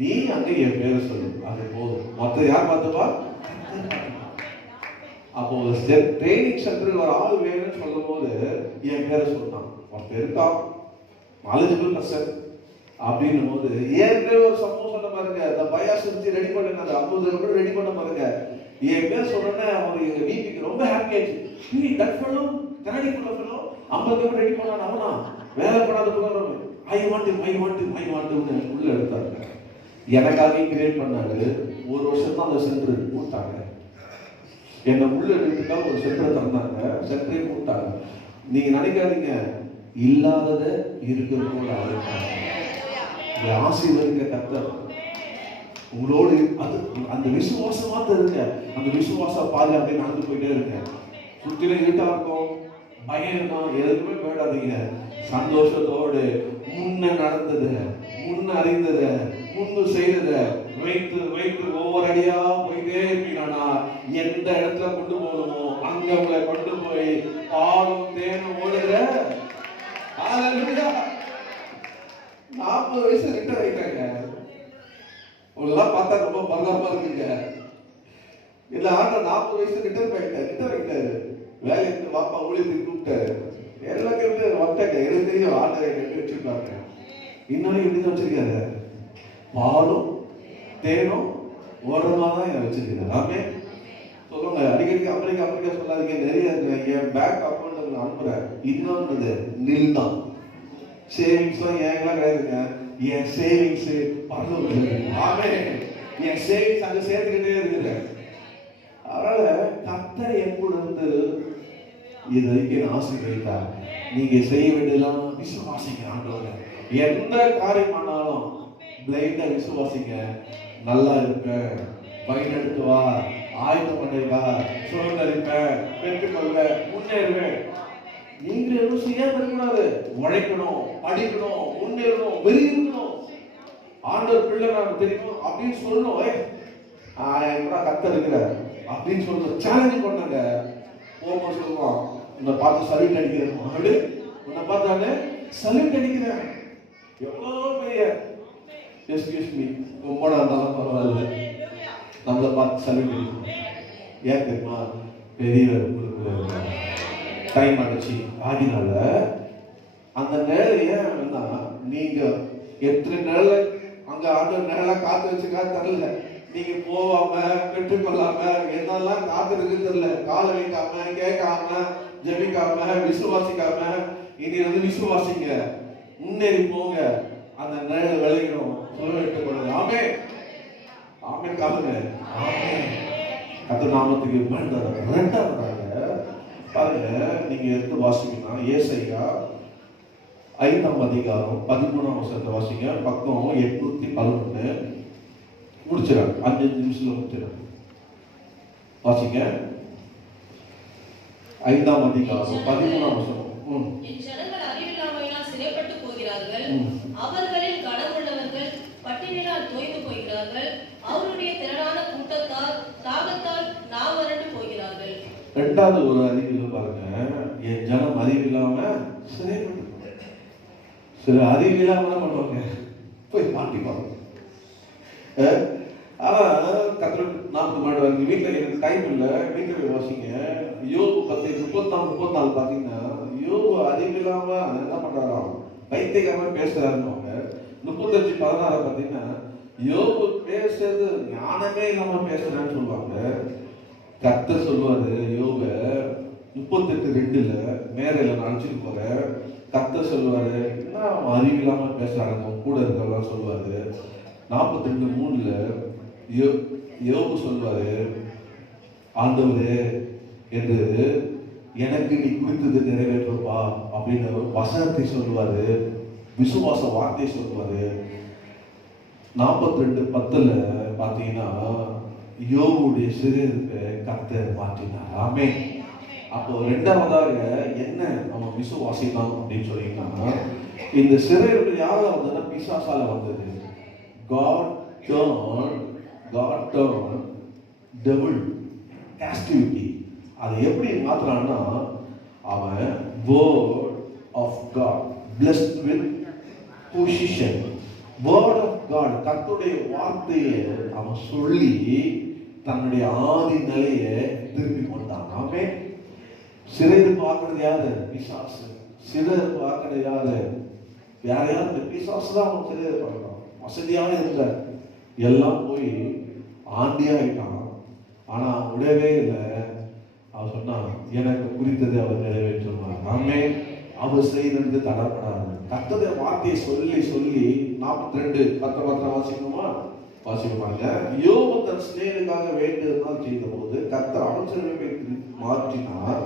நீ அங்க என் பேரை சொல்லு, அது போதும். மற்ற யார் பார்த்துப்பா? அப்போ ட்ரைனிங் சென்டருக்கு ஒரு ஆள் வேணும்னு சொல்லும் போது என் பேரை சொன்னான். ஒருத்தர் இருக்கான், நாலேஜபிள் பர்சன் அப்படின்னும் போது ஏற்கனவே ஒரு சம்பவம் சொன்ன பாருங்க, அந்த பயாஸ் வச்சு ரெடி பண்ணுங்க, அந்த 50 கூட ரெடி பண்ண பாருங்க. என் பேர் சொன்னோன்னே அவர் எங்க வீட்டுக்கு ரொம்ப ஹாப்பி ஆயிடுச்சு. தட்பணும் கரடி கூட 50 கூட ரெடி பண்ணா அவனா வேலை பண்ணாத கூட ஐ வாண்ட் உள்ள எடுத்தாங்க. எனக்காக கிரியேட் பண்ணாரு. ஒரு வருஷம் தான் அந்த சென்டர் கூட்டாங்க. என்னை உள்ள எடுத்துக்காக ஒரு சென்டரை தந்தாங்க, சென்டரே கூட்டாங்க. நீங்க நினைக்காதீங்க, இல்லாதத இருக்கிற போல ஆசீர்வதிக்க கர்த்தர் உங்களோடு. அது அந்த விசுவாசமா இருங்க, அந்த விசுவாசம் பாதி அப்படியே நடந்து போயிட்டே இருங்க. சுத்திலும் இருட்டா இருக்கும், பயம் தான், எதுக்குமே போயிடாதீங்க. சந்தோஷத்தோடு முன்ன நடந்தது, முன்ன அறிந்தது, முன்பு செய்ததை வைத்து ஒவ்வொரு அடியா போயிட்டே இருப்பீங்கன்னா எந்த இடத்துல கொண்டு போகணுமோ அங்க உங்களை கொண்டு போய் பாலும் தேனும் ஓடுகிற 40 வயசு ரிட்டர் ஆயிட்டாங்க. உங்களெல்லாம் பார்த்தா ரொம்ப பரவாயில்ல இருக்குங்க. இல்ல ஆண்டா 40 வயசு ரிட்டர் ஆயிட்டாரு. வேலைக்கு வாப்பா ஊழியத்துக்கு கூப்பிட்டாரு. எல்லாம் கேட்டு வந்தாங்க. எனக்கு தெரியும் ஆண்டரை கட்டி வச்சிருக்காங்க. இன்னொரு எப்படிதான் வச்சிருக்காரு, பாலும் தேனும் ஓடுறதா தான் என்ன வச்சிருக்காரு. ஆமே சொல்லுங்க. அடிக்கடி அமெரிக்கா சொல்லாதீங்க, நிறைய என் பேங்க் அக்கௌண்ட் அனுப்புறேன். இன்னொன்று நில் தான். சேவிங்ஸ் ஏங்கெல்லாம் கிடையாதுங்க. என் சேவிங்ஸ் பரவாயில்ல. ஆமே, என் சேவிங்ஸ் அங்க சேர்த்துக்கிட்டே இருக்குது. அதனால கர்த்தர் என் கூட இருந்து இது வரைக்கும் ஆசீர்வதித்தார். நீங்க செய்ய வேண்டியதெல்லாம் விசுவாசிங்க. ஆண்டவரே எந்த காரியமானாலும் பிளைண்டா விசுவாசிங்க. நல்லா இருப்பேன், பயனெடுத்து வா, ஆயுதம் பண்ணிருக்கா, சுதந்திரிப்பேன், பெற்றுக்கொள்ள, முன்னேறுவேன். நீங்க எதுவும் செய்யாம இருக்கக்கூடாது. உழைக்கணும், படிக்கணும், முன்னேறணும், வெறியணும். ஆண்டவர் பிள்ளை நான் தெரியும் அப்படின்னு சொல்லணும். கர்த்தர் இருக்கிற அப்படின்னு சொல்லணும். சேலஞ்ச் பண்ணாங்க. போகும்போது சொல்லுவான், உன்னை பார்த்து சல்யூட் அடிக்கிறேன். அப்படி உன்னை பார்த்தாலே சல்யூட் அடிக்கிறேன். எவ்வளோ பெரிய எஸ்கியூஸ் மீ கும்படா இருந்தாலும் பரவாயில்ல, நம்மளை பார்த்து சல்யூட் அடிக்கணும். ஏன் தெரியுமா? பெரியவர் உங்களுக்குள்ள டைம் ஆயிடுச்சு ஆகினால அந்த நேரம் ஏன்னா நீங்க எத்தனை நேரம் அங்க ஆண்டவர் நேரம் காத்து வச்சுக்கா தரல. நீங்க போவாம பெற்றுக்கொள்ளாம என்னெல்லாம் காத்துருக்கு தெரியல. காலை வைக்காம கேட்காம ஜெபிக்காம விசுவாசிக்காம இனி விசுவாசிங்க, முன்னேறி போங்க. அந்த நேரம் விளையணும். சொல்ல ஆமே ஆமே காலுங்க. ஆமே கர்த்தர் நாமத்துக்கு வேண்டாம். ரெண்டாவதாக பாருங்க, நீங்க எடுத்து வாசிக்கணும்னா ஏசாயா 5ஆம் அதிகாரம் 13ஆம் வசனத்தை வாசிங்க. பக்கம் 811 முடிச்சிடறாங்க. 5 நிமிஷத்துல முடிச்சிடறாங்க. வாசிங்க. 5ஆம் அதிகாரம் 13ஆம் வசனம். என் ஜனங்கள் அறிவில்லாமையினால் சிறைப்பட்டு போகிறார்கள். அவர்களின் கனவுள்ளவர்கள் பட்டினியால் தோய்ந்து போகிறார்கள். அவருடைய திரளான கூட்டத்தால் தாகத்தால் நாவறண்டு போகிறார்கள். இரண்டாவது ஒரு அறிவியல் பாருங்க, என் ஜனம் அறிவில்லாம சிறைப்பட்டு சில அறிவில்லாம பண்ணுவாங்க, போய் மாட்டிப்பாங்க. ஆனா கத்திரக்கு நாமத்து மாடுவாங்க. வீட்டுல எனக்கு டைம் இல்லை, வீட்டுல வாசிங்க. யோபு 10:34 பாத்தீங்கன்னா யோபு அறிவில்லாம என்ன பண்றாராம், வைத்தியகாம பேசுறாருன்னு. 35:16 பாத்தீங்கன்னா யோபு பேசுறது ஞானமே இல்லாம பேசுறான்னு சொல்லுவாங்க. கர்த்தர் சொல்லுவாரு யோப 38:2 மேரையில நினைச்சிட்டு போற. கர்த்தர் சொல்லுவாரு, என்ன அறிவில்லாம பேசுறாங்க கூட இருக்கலாம் சொல்லுவாரு. 42:3 யோபு சொல்லுவாரு, ஆண்டவரே என்று எனக்கு நீ குறித்தது நிறைவேற்றப்பா அப்படின்னு வசனத்தை சொல்லுவாரு. விசுவாச வார்த்தை சொல்லுவாரு. 42:10 பாத்தீங்கன்னா யோபுடைய சிறையிருப்பை கர்த்தர் மாற்றினார். ஆமே. அப்போ ரெண்டாவதாக என்ன நம்ம விசுவாசிக்கலாம் அப்படின்னு சொன்னீங்கன்னா, இந்த சிறையிருப்பு யாரால வந்ததுன்னா பிசாசால வந்தது. God turned devil captivity. அதை எப்படி மாத்துறான்னா, அவன் word of God blessed with position. word of God கர்த்தருடைய வார்த்தையை அவன் சொல்லி தன்னுடைய ஆதி நிலையை திருப்பி கொண்டான். ஆமே. சிறையிருப்பு ஆக்குறது யாரு? பிசாசு. சிறையிருப்பு ஆக்குறது யாரு? யாரையாவது பிசாசு தான் அவன் சிறையிருப்பு ஆக்கலாம். வசதியாக இருந்த எல்லாம் போய் ஆண்டியாயிட்டான். ஆனா விடவே இல்லை. அவர் சொன்னான், எனக்கு குறித்ததை அவர் நிறைவேற்றுவார். ஆமே. அவர் செய்தது தடப்படாது. கர்த்தருடைய வார்த்தையை சொல்லி சொல்லி 42:10 வாசிக்கணுமா? வாசிக்கமாங்க. யோபு தன் சிநேகிதனுக்காக வேண்டியதுதான் செய்த போது கர்த்தர் அமைச்சரவை மாற்றினார்.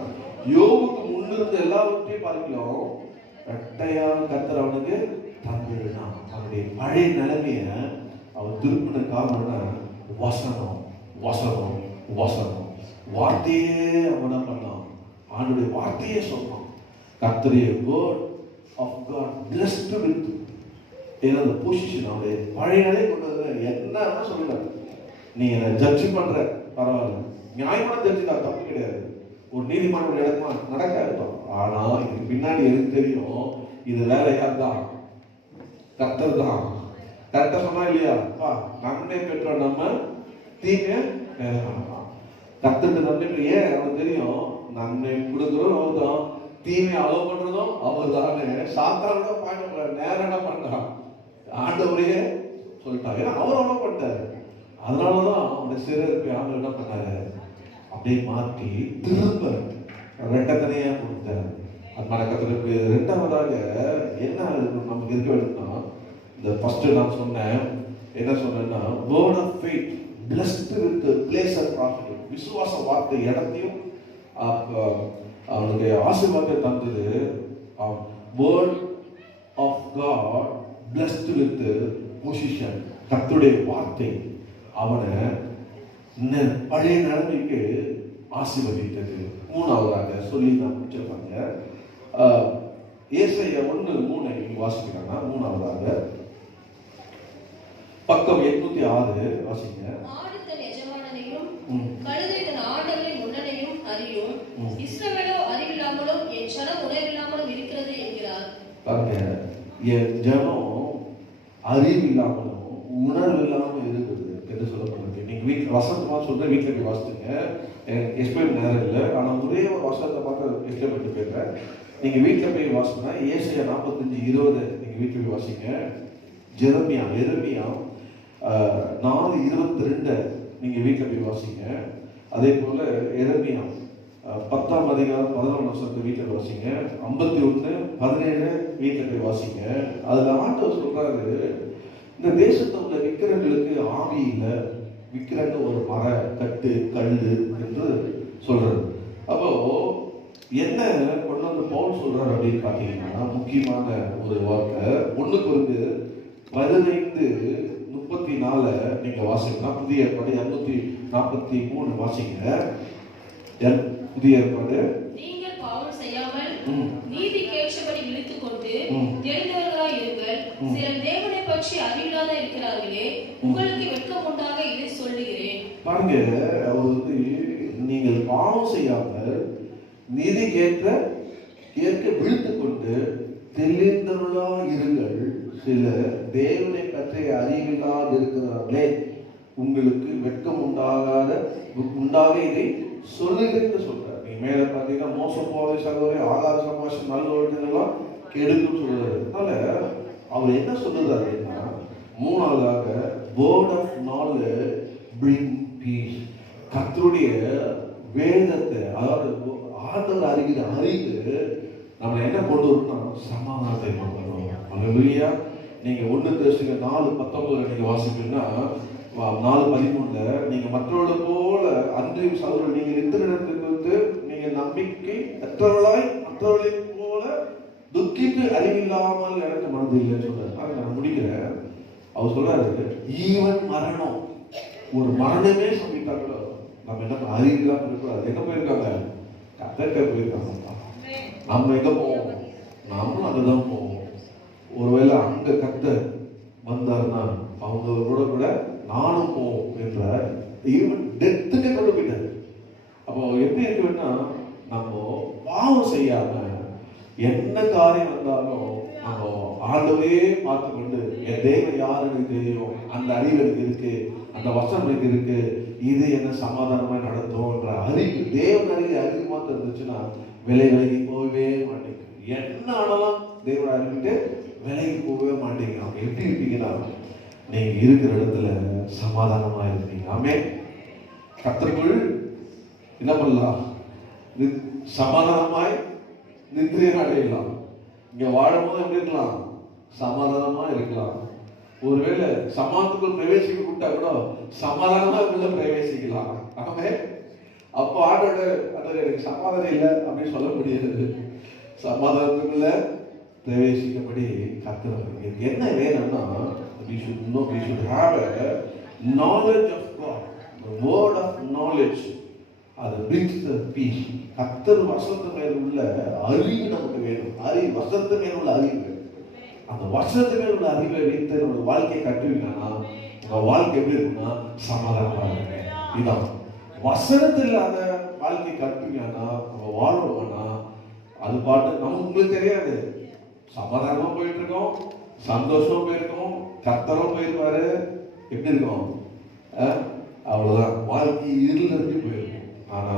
யோபுக்கு முன்னிருந்த எல்லாவற்றையும் பார்க்கலாம் ரெட்டையான கர்த்தர் அவனுக்கு தந்திருந்தான். அவனுடைய பழைய நிலைமைய அவன் திருப்பின காரணம் வசனம் வசனம் வசனம் வார்த்தையே அவனை பண்ணான். அவனுடைய வார்த்தையே சொன்னான். கர்த்தருடைய word of God blessed with அந்த பொசிஷன் அவனுடைய பழைய நிலை கொண்டு வந்து என்ன சொல்லுங்க. நீ என்ன ஜட்ஜ் பண்ற பரவாயில்ல, நியாயமான ஜட்ஜி தான், தப்பு கிடையாது. ஒரு நீதிமன்றம் நடக்குமா? நடக்காது. ஆனா இதுக்கு பின்னாடி எதுக்கு தெரியும், இது வேற யார் தான்? கர்த்தர் தான். கரெக்டா சொன்னா இல்லையா? நன்மை பெற்ற நம்ம தீமை கர்த்தருக்கு நன்மை. ஏன் அவனுக்கு தெரியும், நன்மை கொடுக்கிறோம் அவர் தான், தீமை அலோவ் பண்றதும் அவர் தானே. சாத்தான பாயிண்ட் நேரம் என்ன பண்றான், ஆண்டவரையே சொல்லிட்டாங்க. ஏன்னா அவர் அலோவ் பண்ணிட்டாரு. அதனாலதான் அவனுடைய சிறப்பு ஆண்டு என்ன பண்ணாரு, அப்படியே மாற்றி திரும்ப ரெட்டத்தனையா கொடுத்தாரு. அது மறக்கத்திற்கு. ரெண்டாவதாக என்ன நமக்கு இருக்க வேண்டும்னா, இந்த ஃபர்ஸ்ட் நான் சொன்னேன், என்ன சொன்னேன்னா word of faith blessed with place of profit. விசுவாச வார்த்தை இடத்தையும் அவனுடைய ஆசீர்வாதத்தை தந்தது. Word of God blessed with position. கர்த்தருடைய வார்த்தை அவனை பழைய நிலைமைக்கு ஆசீர்வதித்தது. மூணாவதாக சொல்லி நான் முடிச்சிருப்பாங்க. ஏசாயா 1:3 வாசிக்கிறாங்க. மூணாவதாக பக்கம் 806 வாசிங்க. ஆடு தன் எஜமானனையும் கழுதை தன் ஆண்டவரின் முன்னனையும் அறியும். இஸ்ரவேலோ அறிவில்லாமலும் என் ஜனம் உணர்வில்லாமலும் இருக்கிறது என்கிறார். பாருங்க, என் ஜனம் அறிவில்லாமலும் உணர்வு இல்லாமல் இருக்குது என்று சொல்லப்படுது. நீங்க வீட்டில் வசனமா சொல்றேன், வீட்டில் போய் வாசித்துங்க. எக்ஸ்பிளைன் நேரம் இல்லை, ஆனால் ஒரே ஒரு வசனத்தை பார்த்து எக்ஸ்பிளைன் பண்ணி போயிடுறேன். நீங்கள் வீட்டில் போய் வாசினா ஏசாயா 45:20 நீங்கள் வீட்டில் போய் வாசிங்க. எரேமியா 4:22 நீங்கள் வீட்டில் போய் வாசிங்க. அதே போல் எரேமியா 10ஆம் அதிகாரம் 11ஆம் வசனத்தை வீட்டில் வாசிங்க. 51:17 வீட்டில் போய் வாசிங்க. அதில் ஆண்டவர் சொல்றாரு, இந்த தேசத்தில் உள்ள விக்கிரங்களுக்கு ஆவி இல்லை, விக்கிரங்க ஒரு மர கட்டு கல் என்று சொல்றாரு. அப்போ என்ன கொண்டு வந்து பவுல் சொல்றாரு அப்படின்னு பார்த்தீங்கன்னா, முக்கியமான ஒரு வார்த்தை 1 Corinthians 15:34 நீங்க வாசிக்கலாம். புதிய ஏற்பாடு 243 வாசிங்க. புதிய ஏற்பாடு. நீங்கள் பாவம் செய்யாமல் நீதிக்கேற்றபடி விழித்துக் கொண்டு தெரிந்தவர்களாய் இருங்கள். சிலர் தேவனை பற்றி அறிவில்லாத இருக்கிறார்களே, உங்களுக்கு வெட்கம் உண்டாக இதை சொல்லுகிறேன். பாருங்க, அவர் வந்து நீங்கள் பாவம் செய்யாமல் நீதி கேட்க விழித்துக் கொண்டு தெளிந்தவர்களாக இருங்கள். சில தேவனை பற்றிய அறிவில்லாத இருக்கிறார்களே, உங்களுக்கு வெட்கம் உண்டாக இதை சொல்லுகிறேன்னு சொல்றாரு. நீ மேல பார்த்தீங்கன்னா மோசம் போதை சகோதரி ஆகார சமாஷம் நல்ல ஒழுங்கெல்லாம் கெடுக்கும் சொல்றாரு. அதனால அவர் என்ன சொல்லுறாரு அப்படின்னா, மூணாவதாக word of knowledge bring peace. கர்த்தருடைய வேதத்தை, அதாவது ஆண்டவர் அறிகிற அறிவு நம்ம என்ன கொண்டு வரணும்னா சமாதானத்தை கொண்டு வரணும். அல்லேலூயா. நீங்க 1 Thessalonians 4:19 நீங்க வாசிப்பீங்கன்னா 4:13 நீங்க மற்றவர்களை போல அன்றையும் சகோதரர் நீங்க இருக்கிற இடத்துக்கு வந்து நீங்க நம்பிக்கை அற்றவர்களாய் மற்றவர்களை போல துக்கித்து அறிவில்லாமல் எனக்கு மனது இல்லைன்னு சொல்றாரு. நான் முடிக்கிறேன். அவர் சொல்றாரு, ஈவன் மரணம், ஒரு மரணமே சமைத்தாங்களோ நம்ம என்ன அறிவில்லாம இருக்கக்கூடாது. எங்க போயிருக்காங்க? கத்தர்கிட்ட போயிருக்காங்க. நம்ம எங்க போவோம்? நாமளும் அங்கதான் போவோம். ஒருவேளை அங்க கத்தர் வந்தாருன்னா அவங்களோட கூட நானும் போவோம் என்ற ஈவன் டெத்துக்கு கொண்டு போயிட்டாரு. அப்போ எப்படி இருக்குன்னா, நம்ம பாவம் செய்யாம என்ன காரியம் வந்தாலும் நம்ம ஆண்டவரே பார்த்து கொண்டு என் தேவன் யாரு எனக்கு தெரியும், அந்த அறிவு எனக்கு இருக்கு, அந்த வசனம் எனக்கு இருக்கு, இது என்ன சமாதானமா நடத்தும்ன்ற அறிவு, தேவன் அறிவு மாத்திரம் இருந்துச்சுன்னா விலகி போகவே மாட்டேங்குது. என்ன ஆனாலும் தேவனை அறிவிட்டு விலகி போகவே மாட்டேங்க. அவங்க எப்படி இருப்பீங்கன்னா, நீங்க இருக்கிற இடத்துல சமாதானமா இருப்பீங்க. ஆமே. கர்த்தருக்குள் என்ன பண்ணலாம்? சமாதானமாய் நித்திரை அடையலாம். இங்க வாழும் போது எப்படி இருக்கலாம்? சமாதானமா இருக்கலாம். ஒருவேளை சமாதானத்துக்குள் பிரவேசிக்க கூட்டா கூட சமாதானமா உள்ள பிரவேசிக்கலாம். ஆமே. அப்போ ஆண்டோட எனக்கு சமாதானம் இல்லை அப்படின்னு சொல்ல முடியாது. சமாதானத்துக்குள்ள பிரவேசிக்கப்படி கர்த்தர் என்ன வேணும்னா, we should have a knowledge of God, the word of knowledge. அது brings the peace. கர்த்தர் வசனத்து மேல் உள்ள அறிவு நமக்கு வேணும். வசனத்து மேல் உள்ள அறிவு. அந்த வசனத்து மேல் உள்ள அறிவை வைத்து நம்ம வாழ்க்கையை கட்டுவீங்கன்னா உங்க வாழ்க்கை எப்படி இருக்குன்னா சமாதானமா இருக்கு. இதான் வசனத்தில் இல்லாத வாழ்க்கை கட்டுவீங்கன்னா நம்ம வாழ்வோம்னா அது பாட்டு நமக்கு உங்களுக்கு தெரியாது. சமாதானமா போயிட்டு இருக்கோம், சந்தோஷமா போயிருக்கோம், கர்த்தரும் போயிருப்பாரு, எப்படி இருக்கும்? அவ்வளவுதான். வாழ்க்கை இருள் இருந்து போயிருக்கும். ஆனா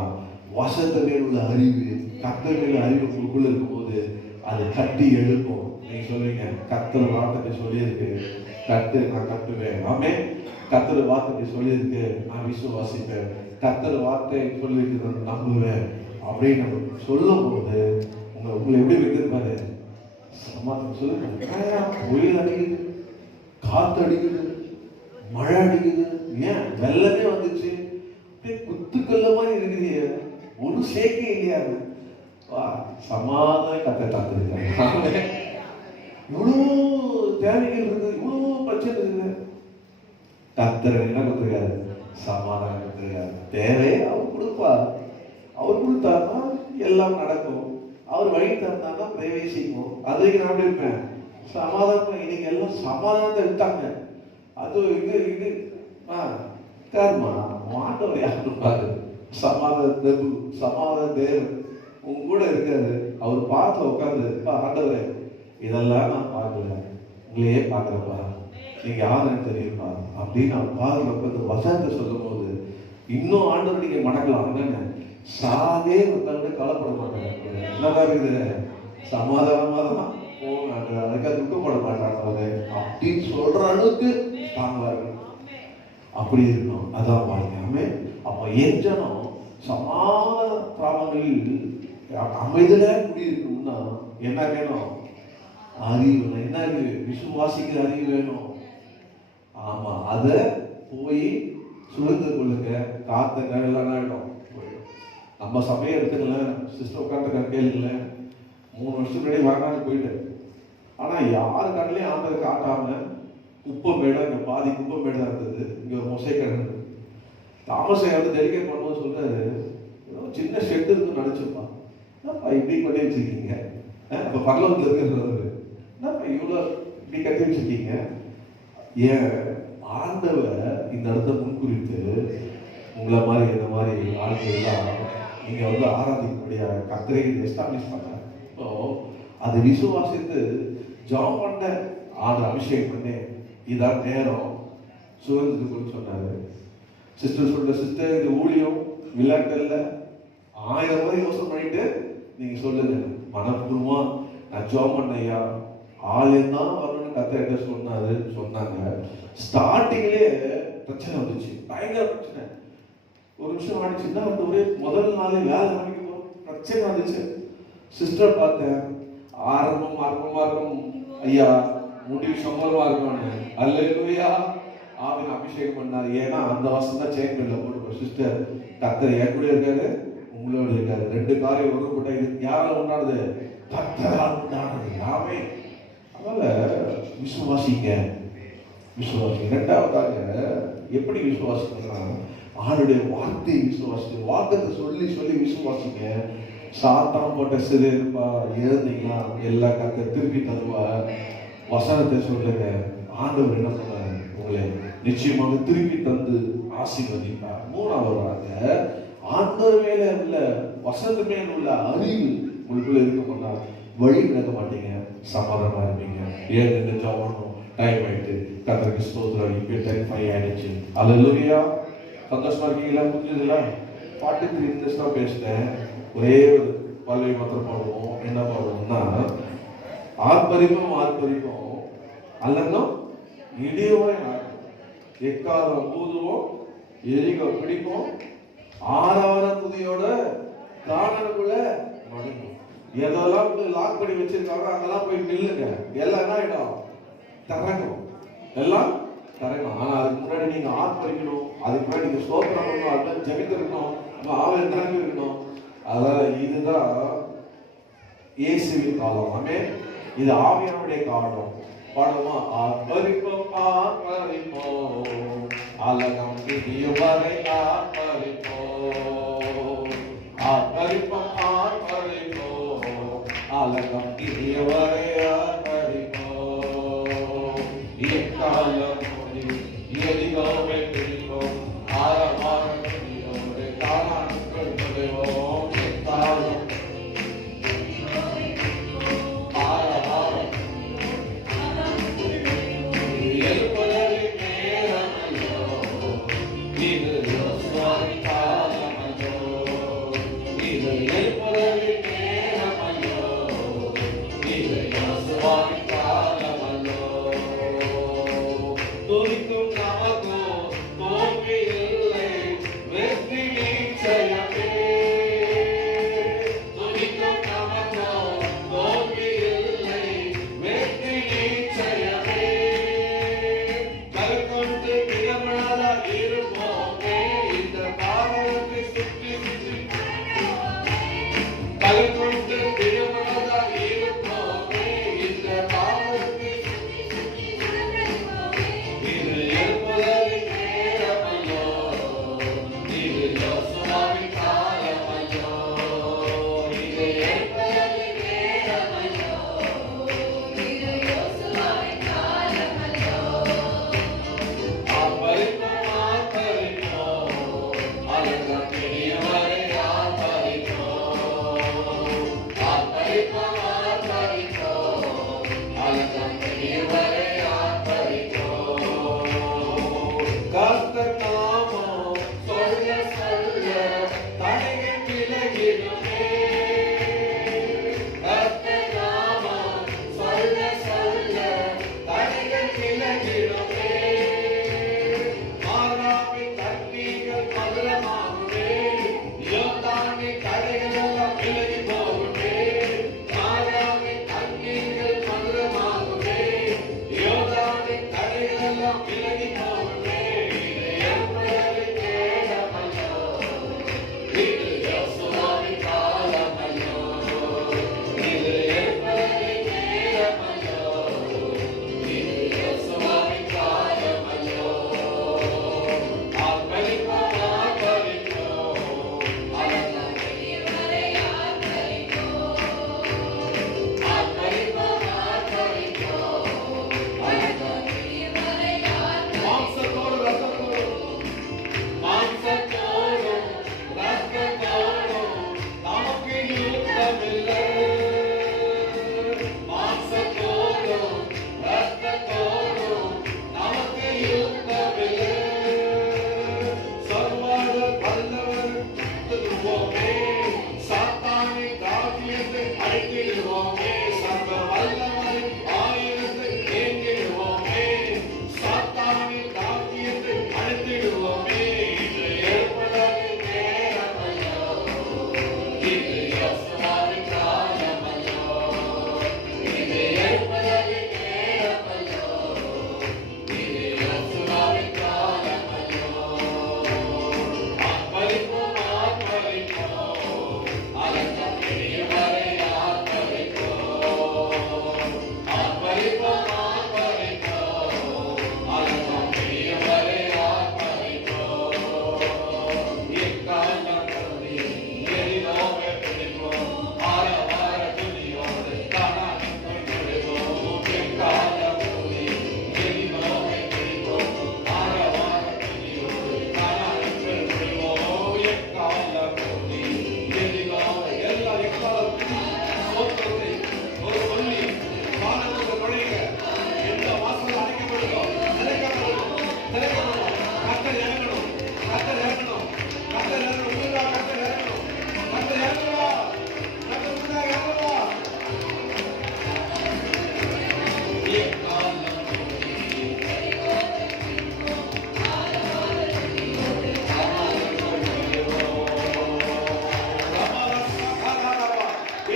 வசனத்து மேல் உள்ள அறிவு, கர்த்தர் மேல் அறிவு உங்களுக்குள்ள இருக்கும்போது அது கட்டி எழுக்கும். நீங்க சொல்லுவீங்க, கர்த்தர் வார்த்தை சொல்லியிருக்கு, நான் கட்டுவேன். ஆமே. கர்த்தர் வார்த்தை சொல்லியிருக்கு, நான் விசுவாசிப்பேன். கர்த்தர் வார்த்தை சொல்லியிருக்கு, நான் நம்புவேன் அப்படின்னு நம்ம சொல்லும் போது உங்களை எப்படி வைத்திருப்பாரு? சமாதானம். சொல்லுங்க. புயல் அடிக்குது, காத்து அடிக்குது, மழை அடிக்குது, ஏன் வெள்ளமே வந்துச்சு, குத்துக்கல்ல மாதிரி இருக்குது, ஒரு சேக்கை இல்லையா? சமாதான கத்தை தாக்குது. இவ்வளவு தேவைகள் இருக்குது, இவ்வளவு பிரச்சனை இருக்குது. கத்தர் என்ன கொடுத்துருக்காரு? சமாதானம் கொடுத்துருக்காரு. தேவையை அவர் கொடுப்பார். அவர் கொடுத்தாருன்னா எல்லாம் நடக்கும். அவர் வழி தந்தாருன்னா பிரவேசிக்கும். அதுக்கு நான் இருப்பேன் சமாதானம். இன்னைக்கு எல்லாம் சமாதானத்தை விட்டாங்க. அது இது கர்மா மாட்டவர் யாரும் பாரு. சமாதான தேவன் உங்க கூட இருக்காரு. அவர் பார்த்து உட்காந்து, ஆண்டவரே இதெல்லாம் நான் பார்க்கல, உங்களையே பார்க்கிறப்பா, நீங்க யாருன்னு தெரியுமா அப்படின்னு அவன் பாதுகாப்பு இந்த வசனத்தை சொல்லும் போது இன்னும் ஆண்டவர் நீங்க மடக்கலாம். என்னன்னு சாவே வந்தாங்க கவலைப்பட மாட்டாங்க. என்னதான் இருக்குது, சமாதானமா தான் போனாங்க, அதுக்காக துக்கப்பட மாட்டாங்க அவரு அப்படின்னு சொல்ற அளவுக்கு தாங்குவார்கள். அப்படி இருக்கணும், அதான் வாழ்க்கை. அப்ப எஞ்சனம் சமாதான பிராமணில் அமைதியில குடியிருக்கணும்னா என்ன வேணும்? அறிவு. என்ன அறிவு? விசுவாசிக்கிற அறிவு வேணும். ஆமா, அத போய் சுழந்து கொள்ளுங்க. காத்த கடலாம் ஆயிடும். நம்ம சபையை எடுத்துக்கல, சிஸ்டர் உட்காந்து கேளுங்கள, 3 வருஷத்துக்கு முன்னாடி வரலாறு போயிட்டு, ஆனா யாரு கண்ணிலையும் ஆண்டரை காட்டாம குப்பமேடா, இங்க பாதி குப்பமேடு தான் இருந்தது, இங்க ஒரு மொசை கிடந்தது. தாமஸை வந்து டெலிகேட் பண்ணும்போது சொல்றாரு, சின்ன ஷெட் இருக்குன்னு நினைச்சிருப்பான். என்னப்பா இப்படி பண்ணி வச்சிருக்கீங்க? இப்ப பரலோகத்துல இருக்கிறது என்னப்பா இவ்வளோ இப்படி கட்டி வச்சிருக்கீங்க? ஏன் ஆண்டவர் இந்த இடத்த முன்குறித்து உங்களை மாதிரி இந்த மாதிரி ஆட்கள் எல்லாம் நீங்க வந்து ஆராதிக்கக்கூடிய கர்த்தரை எஸ்டாப்ளிஷ் பண்ண, ஸோ அதை விசுவாசித்து ஜாப் பண்ண ஆண்டர் அபிஷேகம் பண்ணி இதான் நேரம் சுதந்திரத்துக்குன்னு சொன்னாரு. சிஸ்டர் சொல்ற, சிஸ்டர் இது ஊழியம் விளையாட்டு இல்லை, 1000 முறை யோசனை பண்ணிட்டு நீங்க சொல்லுங்க மனப்பூர்வமா நான் ஜாப் பண்ணையா ஆளும் தான் வரணும்னு கத்த சொன்னாங்க. ஸ்டார்டிங்லேயே பிரச்சனை வந்துச்சு, பயங்கர பிரச்சனை. ஒரு நிமிஷம் ஆடிச்சுன்னா வந்து ஒரே முதல் நாளே வேலை பண்ணிக்க பிரச்சனை வந்துச்சு. சிஸ்டர் பார்த்தேன், ஆரம்பமா இருக்கும் ஐயா, முடிவு சம்பளமா இருக்கும்னு அல்லேலூயா ஆவின் அபிஷேகம் பண்ணாரு. ஏன்னா அந்த வருஷம் தான் சேஞ்ச் பண்ணல போட்டு சிஸ்டர் கத்தர் ஏற்கனவே இருக்காரு, உங்களோட இருக்காரு, 2 காரியம் ஒரு கூட இது யாரால உண்டானது? கத்தரால் உண்டானது. யாவே அதனால விசுவாசிங்க, விசுவாசி. 2வதாக எப்படி விசுவாசிக்கணும்னா ஆளுடைய வார்த்தையை விசுவாசிங்க, வார்த்தை சொல்லி சொல்லி விசுவாசிங்க. சாத்தான் போட்ட சிறுப்பா எழுந்தீங்களா எல்லா கத்த திருப்பி தருவா. வசனத்தை சொல்லுங்க, ஆண்டவர் என்ன பண்ணாரு? உங்களை நிச்சயமாக திருப்பி தந்து ஆசீர்வதிப்பார். 3வதாக ஆண்டவர் மேல உள்ள வசனத்து மேல உள்ள அறிவு உங்களுக்குள்ள இருக்க பண்ணால் வழி விலக மாட்டீங்க, சமாதானமா இருப்பீங்க. ஏன் ஜாபணும் டைம் ஆயிட்டு கத்தருக்கு ஸ்தோத்திரம். இப்போ 10:05 ஆயிடுச்சு. அல்லேலூயா. சந்தோஷமா இருக்கீங்களா? புரிஞ்சதுல 43 நிமிஷம் தான் பேசிட்டேன். ஒரே ஒரு பல்லவி மாத்திரம் பாடுவோம். என்ன பாடுவோம்னா, ஆர்ப்பரிப்பும் அல்லதும் இடியோரை எக்காலம் ஊதுவோம், எரிகோ பிடிப்போம், ஆறாவர துதியோட காணலுக்குள்ள மடிப்போம். எதெல்லாம் லாக் பண்ணி வச்சிருக்காங்க அங்கெல்லாம் போய் நில்லுங்க. எல்லாம் என்ன ஆயிடும்? திறக்கும், எல்லாம் திறக்கும். ஆனா அதுக்கு முன்னாடி நீங்க ஆர்ப்பரிக்கணும், அதுக்கு முன்னாடி நீங்க ஸ்தோத்திரம் பண்ணணும், அதுக்கு ஜெபித்திருக்கணும், ஆவில நிரம்பி இருக்கணும். அதான் இதுதான் இயேசுவின் காலம். ஆமென். இது ஆவியானுடைய காலம். பாடுமா? ஆர்ப்பரிப்போம் ஆர்ப்பரிப்போம், அலகம் இடியுவரை ஆர்ப்பரிப்போம், ஆர்ப்பரிப்போம் ஆர்ப்பரிப்போம், அலகம் இடியுவரை ஆர்ப்பரிப்போம். எக்காலம் எதிகோவை பிடிப்போம், ஆரவாரம் துதியோடு காணானுக்குள் நுழைவோம். எக்காலம் இது அழைத்திடுவோமே சர்வ வல்லவரின் ஆயிரத்தை ஏந்திடுவோமே சாத்தானின் ராஜ்யத்தை அழைத்திடுவோமே இது ஏற்படாது நேரமல்லோ இது யோசுவாவின் காலமல்லோ இது ஏற்படாது நேரமல்லோ இது யோசுவாவின் காலமல்லோ ஆத்மரிப்போம் ஆத்மரிப்போம் அலங்கம் பெரியவரை ஆத்மரிப்போம் ஆத்மரிப்போம் ஆத்மரிப்போம் அலங்கம் பெரியவரை ஆத்மரிப்போம் எக்காலம் கொடி எரிலோவே பிடிப்போம் ஆரவார துணியோடு காணாமல் கொள்கிறோம் எக்காலம் கொடி எரிலோவே பிடிப்போம் ஆரவார துணியோடு காணாமல் கொள்கிறோம் எக்காலம் கொடி எரிலோவே எல்லா எக்காலம் சோத்திரத்தை ஒரு சொல்லி வானத்துக்கு நுழைக எந்த வாசல் அடைக்கப்படுதோ திறக்கப்படும் கர்த்தர் இறங்கணும் கர்த்தர் இறங்கணும் கர்த்தர் இறங்கணும் உங்களுக்காக கர்த்தர் இறங்கணும் கர்த்தர் இறங்குவா கர்த்தர் உங்களுக்காக இறங்குவா எக்காலம்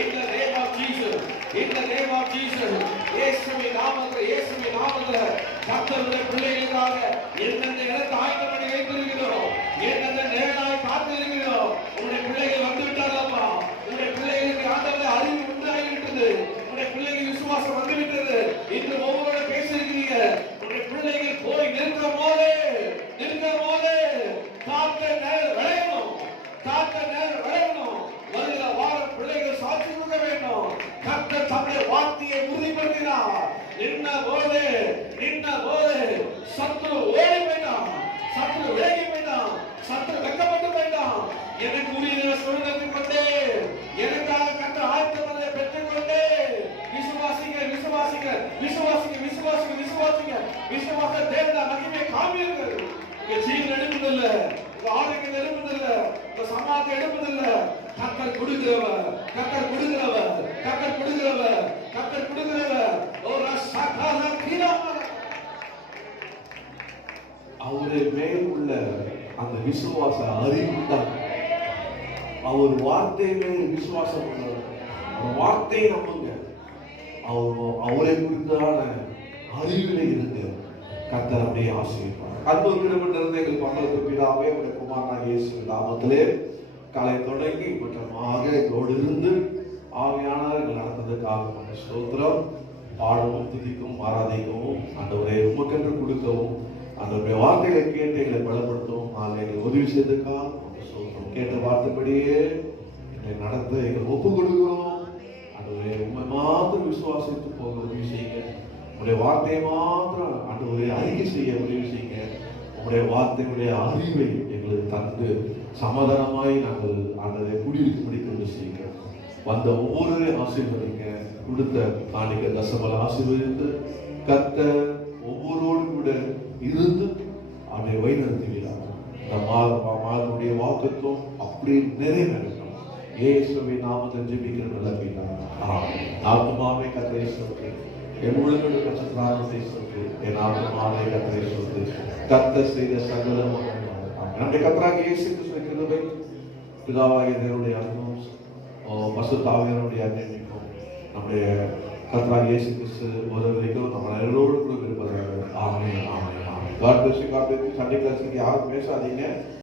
In the name of Jesus, in the name of Jesus, இயேசுவின் நாமத்தில் கர்த்தருடைய பிள்ளைகளுக்காக எந்தெந்த இடத்தை ஆயத்தம் பண்ணி வைத்திருக்கிறோம், எந்தெந்த நேராய் காத்திருக்கிறோம், உங்களுடைய பிள்ளைகள் வந்து விட்டார்களப்பா, உங்களுடைய பிள்ளைகளுக்கு ஆண்டவருடைய அறிவு உண்டாகிவிட்டது, உங்களுடைய பிள்ளைகள் விசுவாசம் வந்துவிட்டது, இன்று ஒவ்வொரு பேசியிருக்கிறீங்க, உங்களுடைய பிள்ளைகள் போய் நிற்கிற போது காத்த நேரம் விளையணும், காத்த நேரம் விளையணும், வருகிற வார பிள்ளைகள் சாட்சி கொடுக்க வேண்டும். கர்த்தர் தம்முடைய வார்த்தையை உறுதிப்படுத்தினார். நின்ன போது சத்ரு ஓடி போயிட்டான், சத்ரு விலகி போயிட்டான், சத்ரு வெட்கப்பட்டு போயிட்டான். எனக்கு உரிய சுதந்திரத்தை கொண்டு எனக்காக கர்த்தர் ஆயத்தத்தை பெற்றுக் கொண்டு விசுவாசிங்க விசுவாசிங்க விசுவாசிங்க விசுவாசிங்க விசுவாசிங்க விசுவாச தேவன மகிமை காமியுங்கள். உங்க ஜீவன் எடுப்பதில்ல, உங்க ஆரோக்கியம் எடுப்பதில்ல, உங்க சமாதத்தை எடுப்பதில்ல. கர்த்தர் கொடுக்கிறவர், கர்த்தர் கொடுக்கிறவர், கர்த்தர் கொடுக்கிறவர், கர்த்தர் கொடுக்கிறவர். ஒரு சகல கீழாம அவருடைய மேல் உள்ள அந்த விசுவாச அறிவு தான். அவர் வார்த்தை மேல் விசுவாசம் உள்ளவர். வார்த்தையை நம்புங்க. அவரை குறித்தான அறிவிலே இருந்து கர்த்தர் அப்படியே ஆசீர்வதிப்பார். அன்பு கிருபையிலிருந்து எங்கள் பரலோக பிதாவே, உம்முடைய குமாரனாகிய இயேசுவின் நாமத்திலே காலை தொடங்கி மற்றமாக எங்களோடு இருந்து ஆவியானவர்கள் நடந்ததுக்காக உமக்கு ஸ்தோத்திரம். பாடவும் துதிக்கும் ஆராதிக்கவும் ஆண்டவரே உமக்கென்று கொடுக்கவும் ஆண்டவருடைய வார்த்தைகளை கேட்டு எங்களை பலப்படுத்தவும் எங்களை உதவி செய்ததுக்காக உமக்கு ஸ்தோத்திரம். கேட்ட வார்த்தைப்படியே எங்களை நடத்த எங்களை ஒப்பு கொடுக்கிறோம். ஆண்டவரே உண்மை மாத்திரம் விசுவாசித்து போக உதவி செய்யுங்க. உங்களுடைய வார்த்தையை மாத்திரம் ஆண்டவரே அறிக்கை செய்ய உதவி செய்யுங்க. உங்களுடைய வார்த்தையுடைய அறிவை எங்களுக்கு தந்து சமாதானமாய் நாங்கள் ஆண்டவரை குடியிருக்கும்படி கொண்டு செய்யுங்க. வந்த ஒவ்வொருவரையும் ஆசீர்வதிங்க. கொடுத்த காணிக்க தசமல ஆசீர்வதித்து கர்த்தர் ஒவ்வொருவரோடு கூட இருந்து அவனை வழிநடத்துகிறார். இந்த மாதனுடைய வாக்குத்துவம் அப்படி நிறைவேறட்டும். இயேசுவின் நாமத்தில் ஜெபிக்கிற நல்ல பிதாவே. ஆமென். ஆத்துமாவே கர்த்தரை ஸ்தோத்திரி, என் உள்ளங்கள் கர்த்தரை ஸ்தோத்திரி, என் ஆத்துமாவே கர்த்தரை ஸ்தோத்திரி. கர்த்தர் செய்த சகல நம்முடைய கர்த்தராகிய இயேசு கிறிஸ்துவின் கிருபை, பிதாவாகிய தேவனுடைய அன்பும் பரிசுத்த ஆவியானவருடைய அன்பிற்கும் நம்முடைய கர்த்தராகிய இயேசு கிறிஸ்து உதவிக்கும் நம்ம எல்லோரோடு கூட இருப்பதாக. ஆமென், ஆமென், ஆமென். God bless you. God bless you. Sunday கிளாஸுக்கு யாரும் பேசாதீங்க.